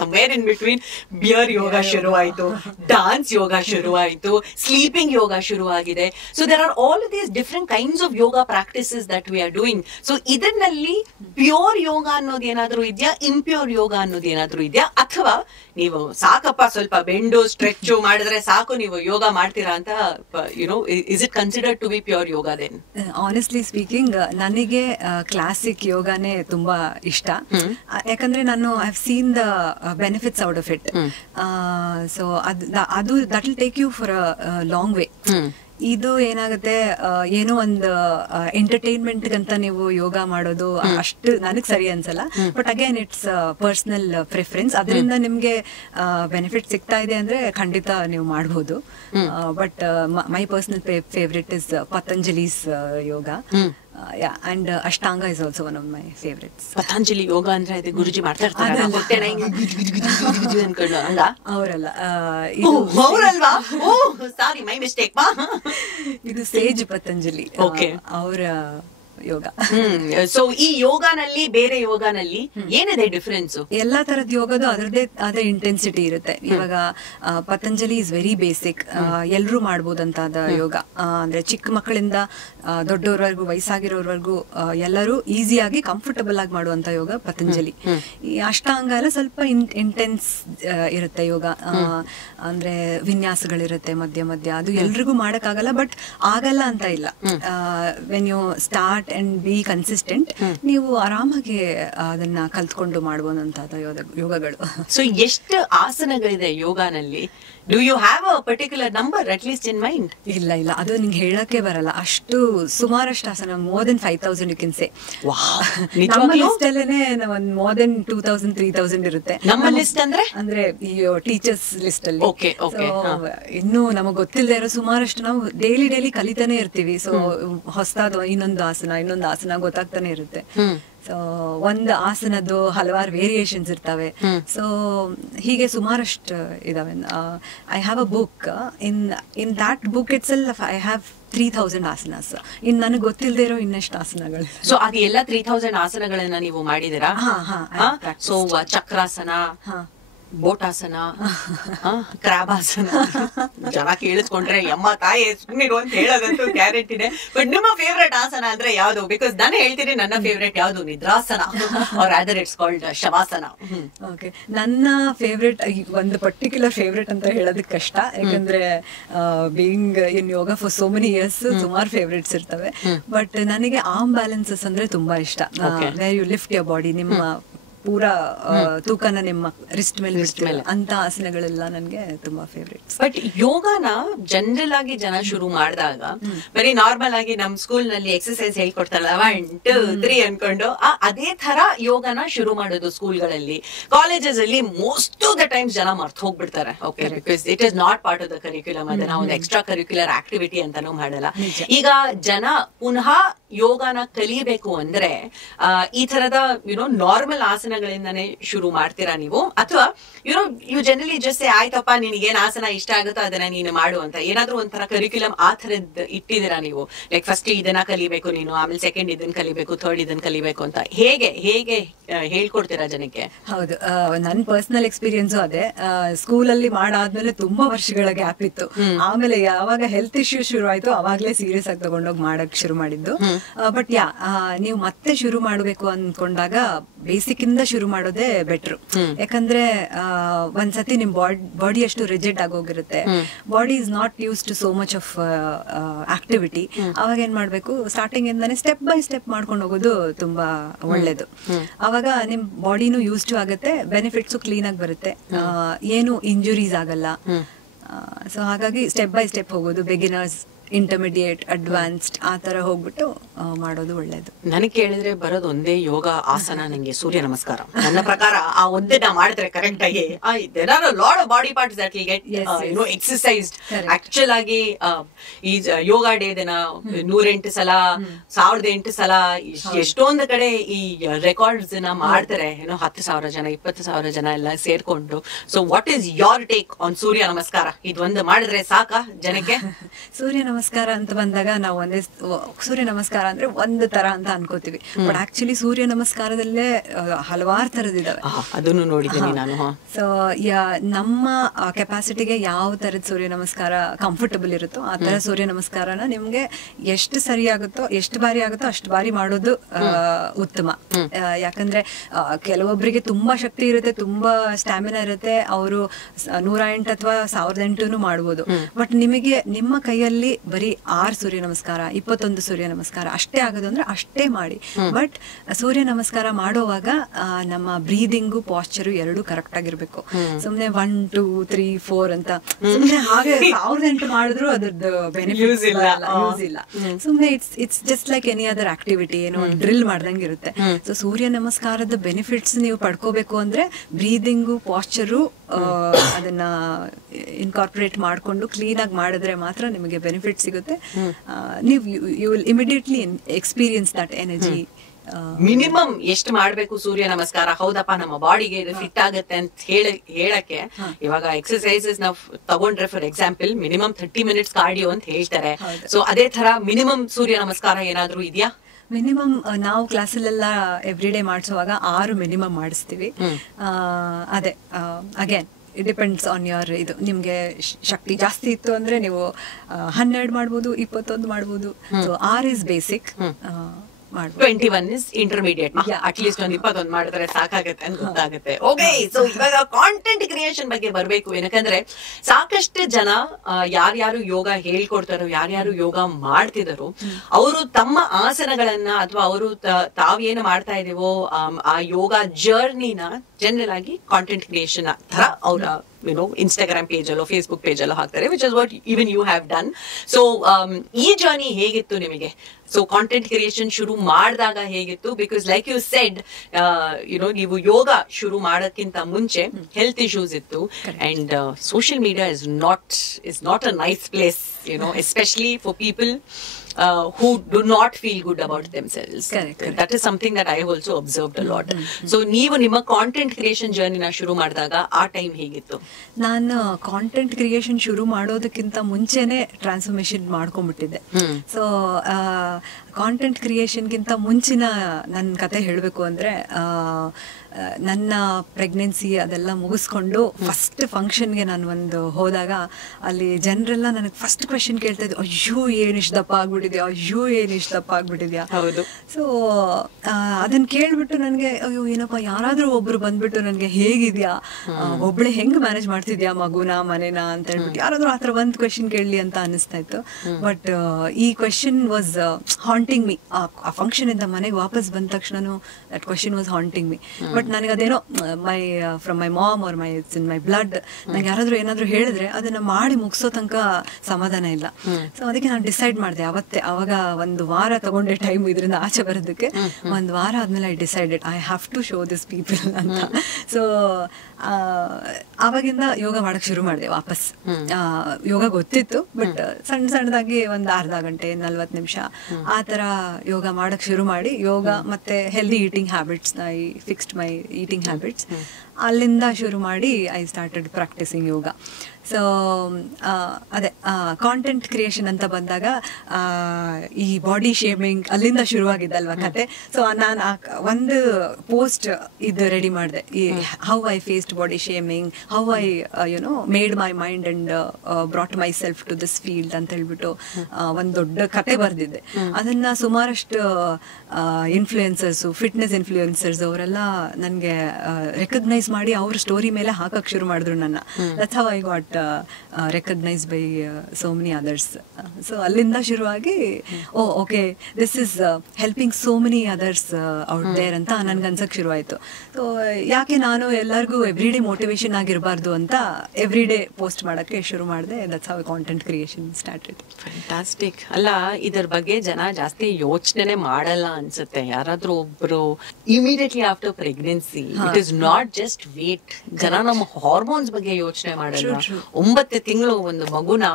somewhere in between beer yoga ಶುರುವಾಯಿತು, ಡಾನ್ಸ್ ಯೋಗ ಶುರುವಾಯಿತು, ಸ್ಲೀಪಿಂಗ್ ಯೋಗ ಶುರುವಾಗಿದೆ. So there are all these different kinds of yoga practices that we are doing. So ಇದರಲ್ಲಿ ಪ್ಯೂರ್ ಯೋಗ ಅನ್ನೋದು ಏನಾದ್ರೂ ಇದೆಯಾ, ಇಂಪ್ಯೂರ್ ಯೋಗ ಅನ್ನೋದು ಏನಾದ್ರೂ ಇದೆಯಾ, ಅಥವಾ ನೀವು ಸಾಕಪ್ಪ ಸ್ವಲ್ಪ ಬೆಂಡು ಸ್ಟ್ರೆಚ್ ಮಾಡಿದ್ರೆ ಸಾಕು ನೀವು ಯೋಗ ಮಾಡ್ತೀರಾ ಅಂತ is it considered to be pure yoga then? Honestly speaking, ನನಗೆ ಕ್ಲಾಸಿಕ್ ಯೋಗಾನೇ ತುಂಬಾ ಇಷ್ಟ. ಯಾಕಂದ್ರೆ ನಾನು I have seen the benefits out of it. So ಅದು that will take you for a long way. ಇದು ಏನಾಗುತ್ತೆ, ಏನೋ ಒಂದು ಎಂಟರ್ಟೈನ್ಮೆಂಟ್ ಅಂತ ನೀವು ಯೋಗ ಮಾಡೋದು ಅಷ್ಟು ನನಗ್ ಸರಿ ಅನ್ಸಲ್ಲ. But again it's personal preference. ಅದರಿಂದ ನಿಮ್ಗೆ ಬೆನಿಫಿಟ್ ಸಿಗ್ತಾ ಇದೆ ಅಂದ್ರೆ ಖಂಡಿತ ನೀವು ಮಾಡಬಹುದು. But my personal favourite is Patanjali's yoga. And Ashtanga is also one of my favourites. Patanjali yoga ಅಂದ್ರೆ ಅದೇ ಗುರುಜಿ ಮಾಡ್ತಾ ಇರ್ತಾರೆ ಅವರಲ್ಲ, ಅವರಲ್ವಾ? ಸಾರಿ, ಮೈ ಮಿಸ್ಟೇಕ್. ಇದು ಸೇಜ್ ಪತಂಜಲಿ ಅವರ ಯೋಗ. ಸೊ ಈ ಯೋಗನಲ್ಲಿ ಬೇರೆ ಯೋಗನಲ್ಲಿ ಏನಿದೆ ಡಿಫರೆನ್ಸ್? ಎಲ್ಲಾ ತರದ ಯೋಗದು ಅದರದೇ ಆದ ಇಂಟೆನ್ಸಿಟಿ ಇರುತ್ತೆ. ಇವಾಗ ಪತಂಜಲಿ ಇಸ್ ವೆರಿ ಬೇಸಿಕ್, ಎಲ್ರು ಮಾಡ್ಬೋದಂತಾದ ಯೋಗ. ಅಂದ್ರೆ ಚಿಕ್ಕ ಮಕ್ಕಳಿಂದ ದೊಡ್ಡವರವರೆಗೂ, ವಯಸ್ಸಾಗಿರೋರ್ವರೆಗೂ ಎಲ್ಲರೂ ಈಸಿಯಾಗಿ ಕಂಫರ್ಟಬಲ್ ಆಗಿ ಮಾಡುವಂತ ಯೋಗ ಪತಂಜಲಿ. ಈ ಅಷ್ಟಾಂಗ ಎಲ್ಲ ಸ್ವಲ್ಪ ಇಂಟೆನ್ಸ್ ಇರುತ್ತೆ ಯೋಗ. ಅಂದ್ರೆ ವಿನ್ಯಾಸಗಳಿರುತ್ತೆ ಮಧ್ಯ ಮಧ್ಯ, ಅದು ಎಲ್ರಿಗೂ ಮಾಡಕ್ಕಾಗಲ್ಲ. ಬಟ್ ಆಗಲ್ಲ ಅಂತ ಇಲ್ಲ. When you start and be consistent, ನೀವು ಆರಾಮಾಗಿ ಅದನ್ನ ಕಲ್ತ್ಕೊಂಡು ಮಾಡುವಂತಹ ಯೋಗಗಳು. ಸೊ ಎಷ್ಟು ಆಸನಗಳಿದೆ ಯೋಗನಲ್ಲಿ? Do you have a particular number at least in mind? ಇಲ್ಲ, ಅದು ನಿಂಗೆ ಹೇಳಕ್ಕೆ ಬರಲ್ಲ. ಅಷ್ಟು ಸುಮಾರಷ್ಟು ಆಸನ, more than 5,000 you can say. ನಮ್ಮ ಲಿಸ್ಟ್ ಅಲ್ಲೇನೆ ಒಂದು more than 2,000, 3,000 ಇರುತ್ತೆ. ನಮ್ಮ ಲಿಸ್ಟ್ ಅಂದ್ರೆ ಈ ಟೀಚರ್ಸ್ ಲಿಸ್ಟ್ ಅಲ್ಲಿ. Okay. ಇನ್ನು ನಮಗ್ ಗೊತ್ತಿಲ್ಲದೆ ಇರೋ ಸುಮಾರಷ್ಟು ನಾವು ಡೈಲಿ ಕಲಿತಾನೆ ಇರ್ತೀವಿ. ಸೊ ಹೊಸದಾದ ಇನ್ನೊಂದು ಆಸನ ಗೊತ್ತಾಗ್ತಾನೆ ಇರುತ್ತೆ. ಸೊ ಒಂದು ಆಸನದ್ದು ಹಲವಾರು ವೇರಿಯೇಷನ್ಸ್ ಇರ್ತವೆ. ಸೊ ಹೀಗೆ ಸುಮಾರಷ್ಟು ಇದಾವೆ. I have a book. In that book itself I have 3,000 asanas. In ನನಗೆ ಗೊತ್ತಿಲ್ಲದೆ ಇರೋ ಇನ್ನಷ್ಟು ಆಸನಗಳು. ಸೊ ಅದು ಎಲ್ಲ 3,000 ಆಸನಗಳನ್ನ ನೀವು ಮಾಡಿದಿರಾ? ಸೊ ಚಕ್ರಾಸನ, ಬೋಟಾಸನ, ಕ್ರಾಬಾಸನ, ಜನ ಕೇಳಿಸ್ಕೊಂಡ್ರೆ ಯಮ್ಮ ತಾಯಿ ಸುಮ್ಮನಿರು ಅಂತ ಹೇಳೋದಂತೂ ಗ್ಯಾರಂಟಿ ಇದೆ. ಬಟ್ ನಿಮ್ಮ ಫೇವ್ರೆಟ್ ಆಸನ ಅಂದ್ರೆ ಯಾವ್ದು? ಬಿಕಾಸ್ ನಾನು ಹೇಳ್ತೀನಿ ನನ್ನ ಫೇವ್ರೆಟ್ ಯಾವ್ದು, nidrasana, or rather it's called shavasana. Okay, ನನ್ನ ಫೇವ್ರೆಟ್ ಒಂದು ಪರ್ಟಿಕ್ಯುಲರ್ ಫೇವ್ರೆಟ್ ಅಂತ ಹೇಳೋದಕ್ಕೆ ಕಷ್ಟ. ಯಾಕಂದ್ರೆ being in yoga for so many years ಸುಮಾರು ಫೇವ್ರೆಟ್ಸ್ ಇರ್ತವೆ. ಬಟ್ ನನಗೆ ಆರ್ಮ್ ಬ್ಯಾಲೆನ್ಸಸ್ ಅಂದ್ರೆ ತುಂಬಾ ಇಷ್ಟ. Where you lift your body, ನಿಮ್ಮ ಪೂರಾ ತೂಕನ ನಿಮ್ಮ ರಿಸ್ಟ್ ಮೇಲೆ ಅಂತ ಆಸನಗಳೆಲ್ಲ ನನ್ಗೆ ತುಂಬಾ ಫೇವ್ರೇಟ್. ಬಟ್ ಯೋಗನ ಜನರಲ್ ಆಗಿ ಜನ ಶುರು ಮಾಡಿದಾಗ ಬರೀ ನಾರ್ಮಲ್ ಆಗಿ ನಮ್ ಸ್ಕೂಲ್ ನಲ್ಲಿ ಎಕ್ಸರ್ಸೈಸ್ ಹೇಳ್ಕೊಡ್ತಾರಲ್ಲ 1, 2, 3 ಅನ್ಕೊಂಡು ಅದೇ ತರ ಯೋಗನ ಶುರು ಮಾಡೋದು ಸ್ಕೂಲ್ಗಳಲ್ಲಿ. ಕಾಲೇಜಸ್ ಅಲ್ಲಿ ಮೋಸ್ಟ್ ಆಫ್ ದ ಟೈಮ್ಸ್ ಜನ ಮರ್ತ್ ಹೋಗ್ಬಿಡ್ತಾರೆ. Okay, because it is not part of the curriculum. ಅದನ್ನ ಒಂದು ಎಕ್ಸ್ಟ್ರಾ ಕರಿಕ್ಯುಲರ್ ಆಕ್ಟಿವಿಟಿ ಅಂತಾನೂ ಮಾಡಲ್ಲ. ಈಗ ಜನ ಪುನಃ ಯೋಗನ ಕಲಿಬೇಕು ಅಂದ್ರೆ ಈ ತರದ ನಾರ್ಮಲ್ ಆಸನಗಳಿಂದಾನೇ ಶುರು ಮಾಡ್ತೀರಾ ನೀವು, ಅಥವಾ ಯು ಜನರಲಿ ಜಸ್ಟ್ ಆಯ್ತಪ್ಪ ನಿನಗೇನ್ ಆಸನ ಇಷ್ಟ ಆಗುತ್ತೋ ಅದನ್ನ ನೀನು ಮಾಡು ಅಂತ ಏನಾದ್ರೂ ಒಂಥರ ಕರಿಕ್ಯುಲಮ್ ಆ ತರದ್ ಇಟ್ಟಿದ್ದೀರಾ ನೀವು? ಲೈಕ್ ಫಸ್ಟ್ ಇದನ್ನ ಕಲಿಬೇಕು ನೀನು, ಆಮೇಲೆ ಸೆಕೆಂಡ್ ಇದನ್ನ ಕಲಿಬೇಕು, ಥರ್ಡ್ ಇದನ್ನ ಕಲಿಬೇಕು ಅಂತ ಹೇಗೆ ಹೇಗೆ ಹೇಳ್ಕೊಡ್ತೀರಾ ಜನಕ್ಕೆ? ಹೌದು, ನನ್ನ ಪರ್ಸನಲ್ ಎಕ್ಸ್ಪೀರಿಯನ್ಸು ಅದೇ. ಸ್ಕೂಲಲ್ಲಿ ಮಾಡಾದ್ಮೇಲೆ ತುಂಬಾ ವರ್ಷಗಳ ಗ್ಯಾಪ್ ಇತ್ತು. ಆಮೇಲೆ ಯಾವಾಗ ಹೆಲ್ತ್ ಇಶ್ಯೂಸ್ ಶುರು ಆಯ್ತು ಅವಾಗ್ಲೇ ಸೀರಿಯಸ್ ಆಗಿ ತಗೊಂಡೋಗಿ ಮಾಡಕ್ ಶುರು ಮಾಡಿದ್ದು. ಬಟ್ ನೀವು ಮತ್ತೆ ಶುರು ಮಾಡಬೇಕು ಅನ್ಕೊಂಡಾಗ ಬೇಸಿಕ್ ಇಂದ ಶುರು ಮಾಡೋದೇ ಬೆಟ್ರು. ಯಾಕಂದ್ರೆ ಒಂದ್ಸತಿ ನಿಮ್ ಬಾಡಿ ಅಷ್ಟು ರಿಜಿಡ್ ಆಗೋಗಿರುತ್ತೆ, body is not use to so much of activity. ಅವಾಗ ಏನ್ ಮಾಡ್ಬೇಕು, ಸ್ಟಾರ್ಟಿಂಗ್ ಇಂದಾನೆ ಸ್ಟೆಪ್ ಬೈ ಸ್ಟೆಪ್ ಮಾಡ್ಕೊಂಡು ಹೋಗೋದು ತುಂಬಾ ಒಳ್ಳೇದು. ಅವಾಗ ನಿಮ್ ಬಾಡಿನೂ ಯೂಸ್ ಟು ಆಗುತ್ತೆ, ಬೆನಿಫಿಟ್ಸು ಕ್ಲೀನ್ ಆಗಿ ಬರುತ್ತೆ, ಏನು ಇಂಜುರೀಸ್ ಆಗಲ್ಲ. ಸೊ ಹಾಗಾಗಿ ಸ್ಟೆಪ್ ಬೈ ಸ್ಟೆಪ್ ಹೋಗೋದು, ಬಿಗಿನರ್ಸ್, ಇಂಟರ್ಮಿಡಿಯೇಟ್, ಅಡ್ವಾನ್ಸ್ಡ್ ಆ ತರ ಹೋಗ್ಬಿಟ್ಟು ಮಾಡೋದು ಒಳ್ಳೇದು. ನನಗೆ ಕೇಳಿದ್ರೆ ಬರೋದು ಒಂದೇ ಯೋಗ ಆಸನ, ನಂಗೆ ಸೂರ್ಯ ನಮಸ್ಕಾರ. ನನ್ನ ಪ್ರಕಾರ ಆ ಒಂದೇ ನಾ ಮಾಡಿದ್ರೆ ಕರೆಕ್ಟ್ ಆಗಿ there are a lot of body parts that will get exercised. Actual ಆಗಿ ಈ ಯೋಗ ಡೇ ದಿನ 108 ಸಲ 1008 ಸಲ ಎಷ್ಟೊಂದು ಕಡೆ ಈ ರೆಕಾರ್ಡ್ಸ್ ನ ಮಾಡ್ತಾರೆ, 10,000 ಜನ 20,000 ಜನ ಎಲ್ಲ ಸೇರ್ಕೊಂಡು. So what is your take on Surya namaskar? ಇದೊಂದು ಮಾಡಿದ್ರೆ ಸಾಕಾ ಜನಕ್ಕೆ? ಸೂರ್ಯ ನಮಸ್ಕಾರ ಅಂತ ಬಂದಾಗ ನಾವು ಒಂದೇ ಸೂರ್ಯ ನಮಸ್ಕಾರ ಅಂದ್ರೆ ಒಂದು ತರ ಅಂತ ಅನ್ಕೋತೀವಿ, ಬಟ್ ಆಕ್ಚುಲಿ ಸೂರ್ಯ ನಮಸ್ಕಾರದಲ್ಲೇ ಹಲವಾರು ತರದಿದಾವೆ. ಅದನ್ನು ನೋಡಿದ್ದೀನಿ ನಾನು. ಸೊ ನಮ್ಮ ಕೆಪಾಸಿಟಿಗೆ ಯಾವ ತರದ ಸೂರ್ಯ ನಮಸ್ಕಾರ ಕಂಫರ್ಟಬಲ್ ಇರುತ್ತೋ ಆ ತರ ಸೂರ್ಯ ನಮಸ್ಕಾರನ ನಿಮ್ಗೆ ಎಷ್ಟು ಸರಿ ಆಗುತ್ತೋ, ಎಷ್ಟು ಬಾರಿ ಆಗುತ್ತೋ ಅಷ್ಟು ಬಾರಿ ಮಾಡೋದು ಉತ್ತಮ. ಯಾಕಂದ್ರೆ ಕೆಲವೊಬ್ಬರಿಗೆ ತುಂಬಾ ಶಕ್ತಿ ಇರುತ್ತೆ, ತುಂಬಾ ಸ್ಟ್ಯಾಮಿನಾ ಇರುತ್ತೆ, ಅವರು 108 ಅಥವಾ 1008 ಮಾಡ್ಬೋದು. ಬಟ್ ನಿಮಗೆ ನಿಮ್ಮ ಕೈಯಲ್ಲಿ ಬರೀ 6 ಸೂರ್ಯ ನಮಸ್ಕಾರ 21 ಸೂರ್ಯ ನಮಸ್ಕಾರ ಅಷ್ಟೇ ಆಗೋದು ಅಂದ್ರೆ ಅಷ್ಟೇ ಮಾಡಿ. ಬಟ್ ಸೂರ್ಯ ನಮಸ್ಕಾರ ಮಾಡುವಾಗ ನಮ್ಮ ಬ್ರೀದಿಂಗು ಪಾಸ್ಚರು ಎರಡು ಕರೆಕ್ಟ್ ಆಗಿರ್ಬೇಕು. ಸುಮ್ನೆ 1 2 3 4 ಅಂತ ಸುಮ್ನೆ ಹಾಗೆ 1008 ಮಾಡಿದ್ರು ಅದ್ರದ್ದು ಬೆನಿಫಿಟ್ ಯೂಸ್ ಇಲ್ಲ. ಸುಮ್ನೆ it's just like any other activity, ಏನೋ ಡ್ರಿಲ್ ಮಾಡ್ದಂಗೆ ಇರುತ್ತೆ. ಸೊ ಸೂರ್ಯ ನಮಸ್ಕಾರದ ಬೆನಿಫಿಟ್ಸ್ ನೀವು ಪಡ್ಕೋಬೇಕು ಅಂದ್ರೆ ಬ್ರೀದಿಂಗು ಪಾಸ್ಚರು ಅದನ್ನ ಇನ್ಕಾರ್ಪೊರೇಟ್ ಮಾಡ್ಕೊಂಡು ಕ್ಲೀನ್ ಆಗಿ ಮಾಡಿದ್ರೆ ಮಾತ್ರ ನಿಮಗೆ ಬೆನಿಫಿಟ್ ಸಿಗುತ್ತೆ. ನೀವು you will immediately experience that energy. Minimum ಎಷ್ಟು ಮಾಡ್ಬೇಕು ಸೂರ್ಯ ನಮಸ್ಕಾರ? ಹೌದಪ್ಪ ನಮ್ಮ ಬಾಡಿಗೆ ಇದು ಫಿಟ್ ಆಗುತ್ತೆ ಅಂತ ಹೇಳಕ್ಕೆ ಇವಾಗ ಎಕ್ಸರ್ಸೈಸಸ್ ನಾವು ತಗೊಂಡ್ರೆ for example minimum 30 minutes cardio ಅಂತ ಹೇಳ್ತಾರೆ. ಸೊ ಅದೇ ತರ ಮಿನಿಮಮ್ ಸೂರ್ಯ ನಮಸ್ಕಾರ ಏನಾದ್ರೂ ಇದೆಯಾ? ಮಿನಿಮಮ್ ನಾವು ಕ್ಲಾಸಲ್ಲೆಲ್ಲ ಎವ್ರಿ ಡೇ ಮಾಡಿಸುವಾಗ 6 ಮಿನಿಮಮ್ ಮಾಡಿಸ್ತೀವಿ. ಅದೇ again it depends on your ಇದು. ನಿಮ್ಗೆ ಶಕ್ತಿ ಜಾಸ್ತಿ ಇತ್ತು ಅಂದ್ರೆ ನೀವು 12 ಮಾಡ್ಬೋದು, 21 ಮಾಡ್ಬೋದು. So 6 is basic, 21 is intermediate. At least ಒಂದು 21 ಮಾಡಿದ್ರೆ ಸಾಕಾಗತ್ತೆ ಅಂತ ಗೊತ್ತಾಗುತ್ತೆ. ಓಕೆ, ಸೊ ಇವಾಗ ಕಾಂಟೆಂಟ್ ಕ್ರಿಯೇಷನ್ ಬಗ್ಗೆ ಬರ್ಬೇಕು. ಏನಕಂದ್ರೆ ಸಾಕಷ್ಟು ಜನ ಯಾರ್ಯಾರು ಯೋಗ ಹೇಳ್ಕೊಡ್ತಾರೋ, ಯಾರ್ಯಾರು ಯೋಗ ಮಾಡ್ತಿದಾರೋ ಅವರು ತಮ್ಮ ಆಸನಗಳನ್ನ ಅಥವಾ ಅವರು ತಾವೇನು ಮಾಡ್ತಾ ಇದೀವೋ ಆ ಯೋಗ ಜರ್ನಿನ ಜನರಲ್ ಆಗಿ ಕಾಂಟೆಂಟ್ ಕ್ರಿಯೇಷನ್ ತರ ಅವರ ಇನ್ಸ್ಟಾಗ್ರಾಮ್ ಪೇಜ್ ಅಲ್ಲೋ ಫೇಸ್ಬುಕ್ ಪೇಜ್ ಅಲ್ಲೋ ಹಾಕ್ತಾರೆ, which is what even you have done. So ಈ ಜರ್ನಿ ಹೇಗಿತ್ತು ನಿಮಗೆ? ಸೊ ಕಾಂಟೆಂಟ್ ಕ್ರಿಯೇಷನ್ ಶುರು ಮಾಡಿದಾಗ ಹೇಗಿತ್ತು? ಬಿಕಾಸ್ ಲೈಕ್ ಯು ಸೆಡ್ ನೀವು ಯೋಗ ಶುರು ಮಾಡೋಕ್ಕಿಂತ ಮುಂಚೆ ಹೆಲ್ತ್ ಇಶ್ಯೂಸ್ ಇತ್ತು, and social media is not a nice place, especially for people who do not feel good about themselves. Correct. That is something that I have also observed a lot. So ನೀವು ನಿಮ್ಮ ಕಾಂಟೆಂಟ್ ಕ್ರಿಯೇಷನ್ ಜರ್ನಿನ ಶುರು ಮಾಡಿದಾಗ ಆ ಟೈಮ್ ಹೇಗಿತ್ತು? ನಾನು ಕಾಂಟೆಂಟ್ ಕ್ರಿಯೇಷನ್ ಶುರು ಮಾಡೋದಕ್ಕಿಂತ ಮುಂಚೆನೆ ಟ್ರಾನ್ಸ್ಫಾರ್ಮೇಶನ್ ಮಾಡ್ಕೊಂಡ್ಬಿಟ್ಟಿದ್ದೆ. ಸೊ ಕಾಂಟೆಂಟ್ ಕ್ರಿಯೇಷನ್ಗಿಂತ ಮುಂಚಿನ ನನ್ನ ಕತೆ ಹೇಳಬೇಕು ಅಂದ್ರೆ ನನ್ನ ಪ್ರೆಗ್ನೆನ್ಸಿ ಅದೆಲ್ಲ ಮುಗಿಸ್ಕೊಂಡು ಫಸ್ಟ್ ಫಂಕ್ಷನ್ಗೆ ನಾನು ಒಂದು ಹೋದಾಗ ಅಲ್ಲಿ ಜನರೆಲ್ಲ ನನಗೆ ಫಸ್ಟ್ ಕ್ವೆಶನ್ ಕೇಳ್ತಾ ಇದ್ರು, ಅಯ್ಯೋ ಏನಿಷ್ಟು ದಪ್ಪ ಆಗ್ಬಿಟ್ಟಿದ್ಯಾ, ಅಯ್ಯೋ ಏನಿಷ್ಟು ದಪ್ಪ ಆಗ್ಬಿಟ್ಟಿದ್ಯಾ. ಸೊ ಅದನ್ನ ಕೇಳ್ಬಿಟ್ಟು ನನಗೆ ಅಯ್ಯೋ ಏನಪ್ಪ, ಯಾರಾದ್ರೂ ಒಬ್ರು ಬಂದ್ಬಿಟ್ಟು ನನಗೆ ಹೇಗಿದ್ಯಾ, ಒಬ್ಳೆ ಹೆಂಗ್ ಮ್ಯಾನೇಜ್ ಮಾಡ್ತಿದ್ಯಾ ಮಗುನ ಮನೆನ ಅಂತ ಹೇಳ್ಬಿಟ್ಟು ಯಾರಾದ್ರೂ ಆ ಥರ ಒಂದು ಕ್ವೆಶನ್ ಕೇಳಲಿ ಅಂತ ಅನಿಸ್ತಾ ಇತ್ತು. ಬಟ್ ಈ ಕ್ವೆಶನ್ ವಾಸ್ ಹಾಂಟಿಂಗ್ ಮೀ. ಆ ಫಂಕ್ಷನ್ ಇಂದ ಮನೆಗೆ ವಾಪಸ್ ಬಂದ ತಕ್ಷಣನೂ that question was haunting me. But ನನಗೆ ಅದೇನೋ from my mom or it's in my blood, ನಂಗೆ ಯಾರಾದ್ರೂ ಏನಾದ್ರು ಹೇಳಿದ್ರೆ ಅದನ್ನ ಮಾಡಿ ಮುಗಿಸೋ ತನಕ ಸಮಾಧಾನ ಇಲ್ಲ. ಸೊ ಅದಕ್ಕೆ ನಾನು ಡಿಸೈಡ್ ಮಾಡಿದೆ ಅವತ್ತೇ. ಅವಾಗ 1 ವಾರ ತಗೊಂಡೆ ಟೈಮ್ ಇದರಿಂದ ಆಚೆ ಬರೋದಕ್ಕೆ. 1 ವಾರ ಆದ್ಮೇಲೆ I decided I have to show this people ಅಂತ. ಸೊ ಆವಾಗಿಂದ ಯೋಗ ಮಾಡಕ್ ಶುರು ಮಾಡಿದೆ ವಾಪಸ್. ಯೋಗ ಗೊತ್ತಿತ್ತು, ಬಟ್ ಸಣ್ಣದಾಗಿ ಒಂದು ಅರ್ಧ ಗಂಟೆ 40 ನಿಮಿಷ ಆ ತರ ಯೋಗ ಮಾಡಕ್ ಶುರು ಮಾಡಿ, ಯೋಗ ಮತ್ತೆ healthy eating habits, I fixed my eating habits. ಅಲ್ಲಿಂದ ಶುರು ಮಾಡಿ I started practising yoga. So ಅದೇ ಕಾಂಟೆಂಟ್ ಕ್ರಿಯೇಷನ್ ಅಂತ ಬಂದಾಗ ಈ ಬಾಡಿ ಶೇಮಿಂಗ್ ಅಲ್ಲಿಂದ ಶುರುವಾಗಿದ್ದಲ್ವ ಕತೆ. ಸೊ ನಾನು ಒಂದು ಪೋಸ್ಟ್ ಇದು ರೆಡಿ ಮಾಡಿದೆ, ಈ how I faced body shaming, how I made my mind and brought myself to this field ಅಂತ ಹೇಳ್ಬಿಟ್ಟು ಒಂದು ದೊಡ್ಡ ಕತೆ ಬರೆದಿದ್ದೆ. ಅದನ್ನ ಸುಮಾರಷ್ಟು ಇನ್ಫ್ಲೂಯೆನ್ಸರ್ಸು, ಫಿಟ್ನೆಸ್ ಇನ್ಫ್ಲೂಯೆನ್ಸರ್ಸ್ ಅವರೆಲ್ಲ ನನಗೆ ರೆಕಗ್ನೈಸ್ ಮಾಡಿ ಅವ್ರ ಸ್ಟೋರಿ ಮೇಲೆ ಹಾಕಕ್ ಶುರು ಮಾಡಿದ್ರು ನನ್ನ. That's how I got recognized by so many others. So ಅಲ್ಲಿಂದ ಶುರುವಾಗಿ okay this is helping so many others out there ಅಂತ ನನ್ಗೆ ಅನ್ಸಕ್ ಶುರು ಆಯ್ತು. ಸೊ ಯಾಕೆ ನಾನು ಎಲ್ಲರಿಗೂ ಎವ್ರಿ ಡೇ ಮೋಟಿವೇಶನ್ ಆಗಿರಬಾರ್ದು ಅಂತ ಎವ್ರಿ ಡೇ ಪೋಸ್ಟ್ ಮಾಡಕ್ಕೆ ಶುರು ಮಾಡಿದೆ. That's how content creation started. Fantastic. ಅಲ್ಲ, ಇದ್ರ ಬಗ್ಗೆ ಜನ ಜಾಸ್ತಿ ಯೋಚನೆ ಮಾಡಲ್ಲ ಅನ್ಸುತ್ತೆ. ಯಾರಾದ್ರೂ ಒಬ್ರು immediately after pregnancy, it is not just weight, ಜನ ನಮ್ಮ ಹಾರ್ಮೋನ್ಸ್ ಬಗ್ಗೆ ಯೋಚನೆ ಮಾಡಲ್ಲ. 9 ತಿಂಗಳು ಒಂದು ಮಗುನ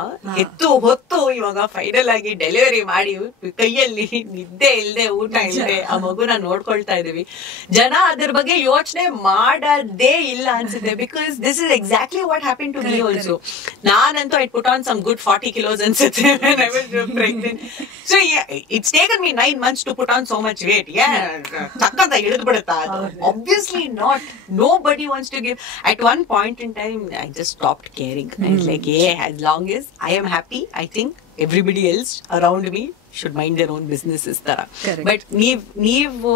ಎತ್ತು ಹೊತ್ತು ಇವಾಗ ಫೈನಲ್ ಆಗಿ ಡೆಲಿವರಿ ಮಾಡಿ ಕೈಯಲ್ಲಿ ನಿದ್ದೆ ಇಲ್ಲದೆ ಊಟ ಇಲ್ಲದೆ ಆ ಮಗುನ ನೋಡ್ಕೊಳ್ತಾ ಇದೀವಿ. ಜನ ಅದ್ರ ಬಗ್ಗೆ ಯೋಚನೆ ಮಾಡದೇ ಇಲ್ಲ ಅನ್ಸುತ್ತೆ. Because this is exactly what happen to me also. ನಾನಂತೂ I put on some good 40 kilos ಅನ್ಸುತ್ತೆ when I was pregnant. So it's taken me 9 months to put on so much weight. ತಕ್ಕಂತ ಹಿಡಿದು ಬಿಡುತ್ತಾ? Obviously not. Nobody wants to give. At one point in time, I just stopped caring. I was like, as long as I am happy, I think everybody else around me should mind their own businesses ತರ. ಬಟ್ ನೀವು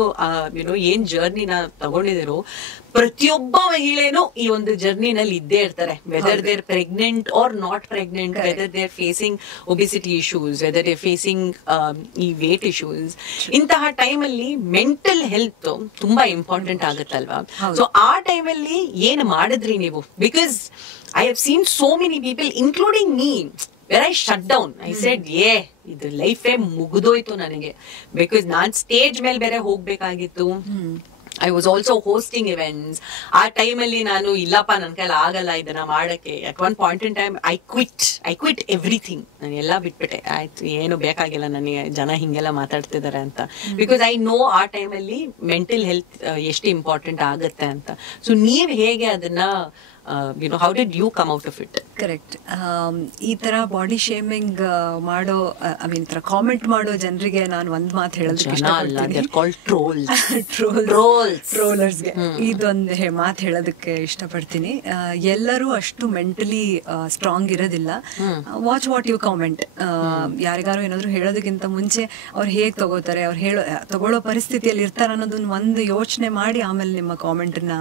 ಏನ್ ಜರ್ನಿನ ತಗೊಂಡಿದ್ದೀರೋ, ಪ್ರತಿಯೊಬ್ಬ ಮಹಿಳೆನೂ ಈ ಒಂದು ಜರ್ನಿನಲ್ಲಿ ಇದ್ದೇ ಇರ್ತಾರೆ. Whether they're pregnant or not pregnant, whether they're facing obesity issues, whether they're facing ಈ ವೇಟ್ ಇಶ್ಯೂಸ್. ಇಂತಹ ಟೈಮಲ್ಲಿ ಮೆಂಟಲ್ ಹೆಲ್ತ್ ತುಂಬಾ ಇಂಪಾರ್ಟೆಂಟ್ ಆಗುತ್ತಲ್ವಾ? ಸೊ ಆ ಟೈಮಲ್ಲಿ ಏನ್ ಮಾಡಿದ್ರಿ ನೀವು? Because I have seen so many people, including me, where I shut down. I said, ಇದು ಲೈಫೇ ಮುಗಿದೋಯ್ತು ನನಗೆ. ಬಿಕಾಸ್ ನಾನ್ ಸ್ಟೇಜ್ ಮೇಲೆ ಬೇರೆ ಹೋಗ್ಬೇಕಾಗಿತ್ತು. I was also hosting events. ಆ ಟೈಮಲ್ಲಿ ನಾನು ಇಲ್ಲಪ್ಪ ನನ್ನ ಕೈಲಿ ಆಗಲ್ಲ ಇದನ್ನ ಮಾಡಕ್ಕೆ. At one point in time I quit everything. ನಾನು ಎಲ್ಲ ಬಿಟ್ಬಿಟ್ಟೆ. ಆಯ್ತು, ಏನು ಬೇಕಾಗಿಲ್ಲ ನನಗೆ, ಜನ ಹಿಂಗೆಲ್ಲ ಮಾತಾಡ್ತಿದ್ದಾರೆ ಅಂತ. ಬಿಕಾಸ್ ಐ ನೋ ಆ ಟೈಮಲ್ಲಿ ಮೆಂಟಲ್ ಹೆಲ್ತ್ ಎಷ್ಟು ಇಂಪಾರ್ಟೆಂಟ್ ಆಗುತ್ತೆ ಅಂತ. ಸೊ ನೀವ್ ಹೇಗೆ ಅದನ್ನ how did you come out of it? Correct. ಈ ತರ ಬಾಡಿ ಶೇಮಿಂಗ್ ಮಾಡೋ, ಐ ಮೀನ್ ತರ ಕಾಮೆಂಟ್ ಮಾಡೋ ಜನರಿಗೆ ನಾನು ಒಂದ್ ಮಾತು ಹೇಳೋದಕ್ಕೆ ಟ್ರೋಲರ್ಸ್ಗೆ ಇದೊಂದು ಮಾತು ಹೇಳೋದಕ್ಕೆ ಇಷ್ಟಪಡ್ತೀನಿ. ಎಲ್ಲರೂ ಅಷ್ಟು ಮೆಂಟಲಿ ಸ್ಟ್ರಾಂಗ್ ಇರೋದಿಲ್ಲ. Watch what you comment. ಯಾರಿಗಾರು ಏನಾದ್ರು ಹೇಳೋದಕ್ಕಿಂತ ಮುಂಚೆ ಅವ್ರು ಹೇಗ್ ತಗೋತಾರೆ, ಅವ್ರು ತಗೊಳ್ಳೋ ಪರಿಸ್ಥಿತಿಯಲ್ಲಿ ಇರ್ತಾರ ಅನ್ನೋದನ್ನ ಒಂದು ಯೋಚನೆ ಮಾಡಿ ಆಮೇಲೆ ನಿಮ್ಮ ಕಾಮೆಂಟ್ ನ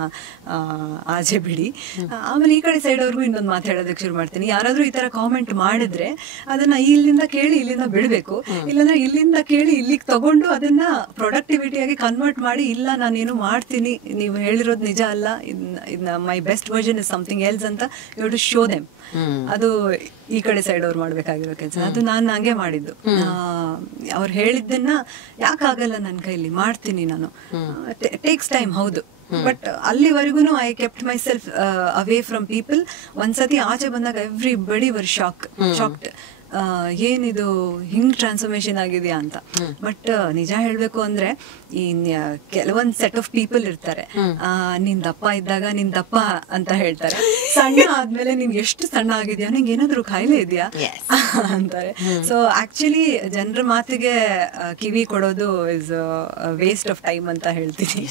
ಆಚೆ ಬಿಡಿ. ಆಮೇಲೆ ಈ ಕಡೆ ಸೈಡ್ ಅವ್ರಿಗೂ ಇನ್ನೊಂದು ಮಾತು ಹೇಳೋದಕ್ಕೆ ಶುರು ಮಾಡ್ತೀನಿ. ಯಾರಾದ್ರೂ ಈ ತರ ಕಾಮೆಂಟ್ ಮಾಡಿದ್ರೆ ಅದನ್ನ ಇಲ್ಲಿಂದ ಕೇಳಿ ಇಲ್ಲಿಂದ ಬಿಡ್ಬೇಕು, ಇಲ್ಲಾಂದ್ರೆ ಇಲ್ಲಿಂದ ಕೇಳಿ ಇಲ್ಲಿಗೆ ತಗೊಂಡು ಅದನ್ನ ಪ್ರೊಡಕ್ಟಿವಿಟಿಯಾಗಿ ಕನ್ವರ್ಟ್ ಮಾಡಿ, ಇಲ್ಲ ನಾನೇನು ಮಾಡ್ತೀನಿ, ನೀವು ಹೇಳಿರೋದು ನಿಜ ಅಲ್ಲ, ಇದನ್ನ my best version is something else ಅಂತ ಯು ಟು ಶೋ ದೆಮ್. ಅದು ಈ ಕಡೆ ಸೈಡ್ ಅವ್ರು ಮಾಡ್ಬೇಕಾಗಿರೋ ಕೆಲಸ. ಅದು ನಾನು ಹಂಗೆ ಮಾಡಿದ್ದು. ಅವ್ರು ಹೇಳಿದ್ದನ್ನ ಯಾಕಾಗಲ್ಲ ನನ್ನ ಕೈಲಿ, ಮಾಡ್ತೀನಿ ನಾನು. ಟೇಕ್ಸ್ ಟೈಮ್, ಹೌದು. ಬಟ್ ಅಲ್ಲಿವರೆಗೂ I kept my self away from people. ಒಂದ್ಸತಿ ಆಚೆ ಬಂದಾಗ ಎವ್ರಿಬಡಿ ವರ್ ಶಾಕ್ಡ್. ಏನಿದು ಹಿಂಗ್ ಟ್ರಾನ್ಸ್ಫಾರ್ಮೇಶನ್ ಆಗಿದೆಯಾ ಅಂತ. ಬಟ್ ನಿಜ ಹೇಳ್ಬೇಕು ಅಂದ್ರೆ ಈ ಕೆಲವೊಂದ್ ಸೆಟ್ ಆಫ್ ಪೀಪಲ್ ಇರ್ತಾರೆ, ನೀನ್ ದಪ್ಪ ಇದ್ದಾಗ ನೀನ್ ದಪ್ಪ ಅಂತ ಹೇಳ್ತಾರೆ, ಸಣ್ಣ ಆದ್ಮೇಲೆ ನೀನ್ ಎಷ್ಟು ಸಣ್ಣ ಆಗಿದ್ಯಾ, ನಿಂಗೆ ಏನಾದ್ರು ಕಾಯಿಲೆ ಇದೆಯಾ ಅಂತಾರೆ. ಸೊ ಆಕ್ಚುಲಿ ಜನರ ಮಾತಿಗೆ ಕಿವಿ ಕೊಡೋದು ಇಸ್ ವೇಸ್ಟ್ ಆಫ್ ಟೈಮ್ ಅಂತ ಹೇಳ್ತೀನಿ.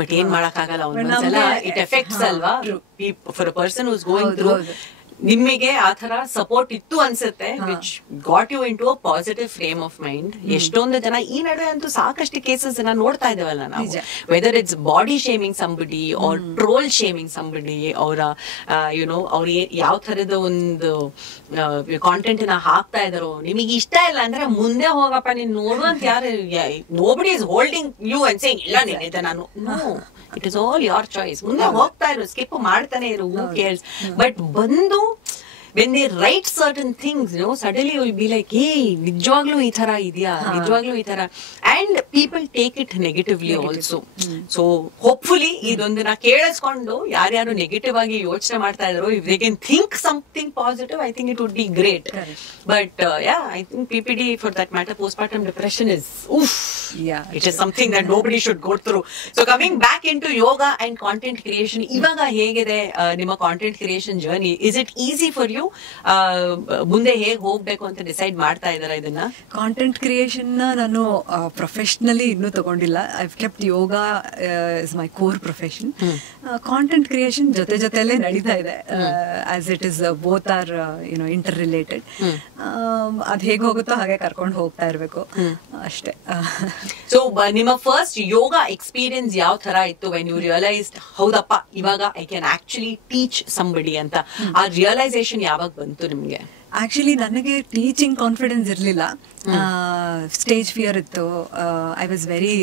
ಬಟ್ ಏನ್ ಮಾಡಕ್ಕಾಗಲ್ಲ, ಇಟ್ ಎಫೆಕ್ಟ್ಸ್ ಅಲ್ವಾ for a person who is going through. ನಿಮಗೆ ಆ ತರ ಸಪೋರ್ಟ್ ಇತ್ತು ಅನ್ಸುತ್ತೆ, which got you into a positive frame of mind. ಎಷ್ಟೊಂದು ಜನ ಈ ನಡುವೆ ಅಂತೂ ಸಾಕಷ್ಟು ಕೇಸಸ್ ನೋಡ್ತಾ ಇದ್ದೇವಲ್ಲ ನಾವು, whether it's body shaming somebody or troll shaming somebody, ಅವರ ಅವ್ರ ಯಾವ ತರದ ಒಂದು ಕಾಂಟೆಂಟ್ ನ ಹಾಕ್ತಾ ಇದಾರೋ, ನಿಮಗೆ ಇಷ್ಟ ಇಲ್ಲ ಅಂದ್ರೆ ಮುಂದೆ ಹೋಗಪ್ಪ, ನೀನ್ ನೋಡುವಂತ ಯಾರು, nobody is holding you and saying ಇಲ್ಲ ನೀನಿದೆ ನಾನು. No, it is all your choice. ಮುಂದೆ ಹೋಗ್ತಾ ಇರು, ಸ್ಕಿಪ್ ಮಾಡ್ತಾನೆ ಇರು, ಹೂ ಕೇರ್ಸ್. ಬಟ್ ಬಂದು when they write certain things suddenly will be like hey ನಿಜವಾಗ್ಲೂ ಈ ತರ ಇದೆಯಾ, ನಿಜವಾಗ್ಲೂ ಈ ತರ, and people take it negatively also. So hopefully ಇದೊಂದನ್ನ ಕೇಳಿಸ್ಕೊಂಡು ಯಾರ್ಯಾರು ನೆಗೆಟಿವ್ ಆಗಿ ಯೋಚನೆ ಮಾಡ್ತಾ ಇದ್ರು, if they can think something positive, I think it would be great. But I think PPD for that matter, postpartum depression is oof. It is something that nobody should go through. So coming back into yoga and content creation, ಇವಾಗ ಹೇಗಿದೆ ನಿಮ್ಮ content creation journey? Is it easy for you? ಮುಂದೆ ಹೇಗೆ ಹೋಗ್ಬೇಕು ಅಂತ ಡಿಸೈಡ್ ಮಾಡ್ತಾ ಇದಾರ ಇದನ್ನ? ಕಾಂಟೆಂಟ್ ಕ್ರಿಯೇಷನ್ ನಾನು ಪ್ರೊಫೆಷನಲಿ ಇನ್ನೂ ತಗೊಂಡಿಲ್ಲ. I kept yoga is my core profession. Content creation ಜೊತೆಲೇ ನಡೀತಾ ಇದೆ, as it is both are inter related. ಅದ್ ಹೇಗೆ ಹೋಗುತ್ತೋ ಹಾಗೆ ಕರ್ಕೊಂಡು ಹೋಗ್ತಾ ಇರ್ಬೇಕು ಅಷ್ಟೇ. ಸೊ ನಿಮ್ಮ ಫಸ್ಟ್ ಯೋಗ ಎಕ್ಸ್ಪೀರಿಯನ್ಸ್ ಯಾವ ತರ ಇತ್ತು ವೆನ್ ಯು ರಿಯಲೈಸ್ಡ್ ಹೌದಪ್ಪ ಇವಾಗ I can actually teach somebody ಅಂತ? ಆ ರಿಯಲೈಸೇಷನ್ ಯಾವಾಗ ಬಂತು ನಿಮ್ಗೆ? ಆಕ್ಚುಲಿ ನನಗೆ ಟೀಚಿಂಗ್ ಕಾನ್ಫಿಡೆನ್ಸ್ ಇರಲಿಲ್ಲ, ಸ್ಟೇಜ್ ಫಿಯರ್ ಇತ್ತು. I was very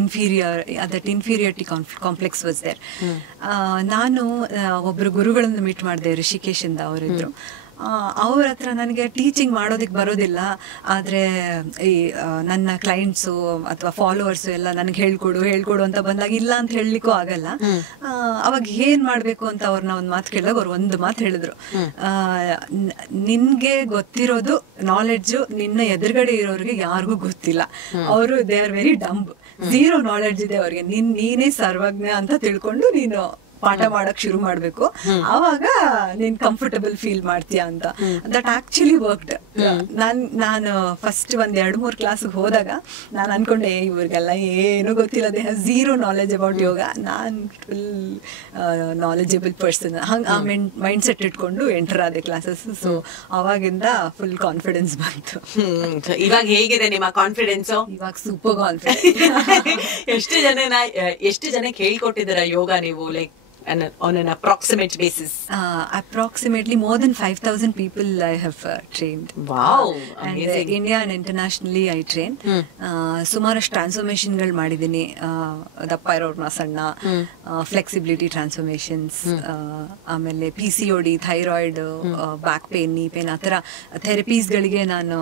inferior, that inferiority complex was there. ನಾನು ಒಬ್ರು ಗುರುಗಳನ್ನು ಮೀಟ್ ಮಾಡಿದೆ, ಋಷಿಕೇಶ್ ಇಂದ ಅವರಿದ್ರು. ಅವ್ರ ಹತ್ರ ನನಗೆ ಟೀಚಿಂಗ್ ಮಾಡೋದಕ್ಕೆ ಬರೋದಿಲ್ಲ, ಆದರೆ ಈ ನನ್ನ ಕ್ಲೈಂಟ್ಸು ಅಥವಾ ಫಾಲೋವರ್ಸು ಎಲ್ಲ ನನಗೆ ಹೇಳ್ಕೊಡು ಅಂತ ಬಂದಾಗ ಇಲ್ಲ ಅಂತ ಹೇಳಲಿಕ್ಕೂ ಆಗಲ್ಲ. ಅವಾಗ ಏನ್ ಮಾಡಬೇಕು ಅಂತ ಅವ್ರನ್ನ ಒಂದು ಮಾತು ಕೇಳಿದಾಗ ಅವ್ರು ಒಂದು ಮಾತು ಹೇಳಿದ್ರು, ನಿನ್ಗೆ ಗೊತ್ತಿರೋದು ನಾಲೆಡ್ಜು ನಿನ್ನ ಎದುರುಗಡೆ ಇರೋರಿಗೆ ಯಾರಿಗೂ ಗೊತ್ತಿಲ್ಲ. ಅವರು they are very dumb, zero knowledge ಇದೆ ಅವ್ರಿಗೆ, ನೀನೇ ಸರ್ವಜ್ಞ ಅಂತ ತಿಳ್ಕೊಂಡು ನೀನು ಪಾಠ ಮಾಡಕ್ ಶುರು ಮಾಡ್ಬೇಕು, ಆವಾಗ ನೀನ್ ಕಂಫರ್ಟಬಲ್ ಫೀಲ್ ಮಾಡ್ತೀಯ ಅಂತ. That actually worked. ನಾನು ಫಸ್ಟ್ 1-2-3 ಕ್ಲಾಸ್ ಹೋದಾಗ ನಾನು ಅನ್ಕೊಂಡೆ ಇವ್ರಿಗೆಲ್ಲ ಏನು ಗೊತ್ತಿಲ್ಲ, they have zero knowledge about yoga, non full knowledgeable person, ಹಂಗ ಆ ಮೈಂಡ್ ಸೆಟ್ ಇಟ್ಕೊಂಡು ಎಂಟರ್ ಆದೆ ಕ್ಲಾಸಸ್. ಸೊ ಅವಾಗಿಂದ ಫುಲ್ ಕಾನ್ಫಿಡೆನ್ಸ್ ಬಂತು. ಇವಾಗ ಹೇಗಿದೆ ನಿಮ್ಮ ಕಾನ್ಫಿಡೆನ್ಸ್? ಇವಾಗ ಸೂಪರ್ ಕಾನ್ಫಿಡೆನ್ಸ್. ಎಷ್ಟು ಜನ ಹೇಳ್ಕೊಟ್ಟಿದ್ದೀರಾ ಯೋಗ ನೀವು, like on an approximate basis? Approximately more than 5,000 people I have trained. Wow, amazing. And India and internationally I train. ಸುಮಾರಷ್ಟು ಟ್ರಾನ್ಸ್ಫಾರ್ಮೇಶನ್ ಗಳು ಮಾಡಿದ್ದೀನಿ. ದಪ್ಪ ಇರೋರ್ನ ಸಣ್ಣ, ಫ್ಲೆಕ್ಸಿಬಿಲಿಟಿ ಟ್ರಾನ್ಸ್ಫಾರ್ಮೇಶನ್ಸ್, ಆಮೇಲೆ PCOD, ಥೈರಾಯ್ಡ್, ಬ್ಯಾಕ್ ಪೇನ್, ನೀ ಪೇನ್, ಆ ಥರ ಥೆರಪೀಸ್ಗಳಿಗೆ ನಾನು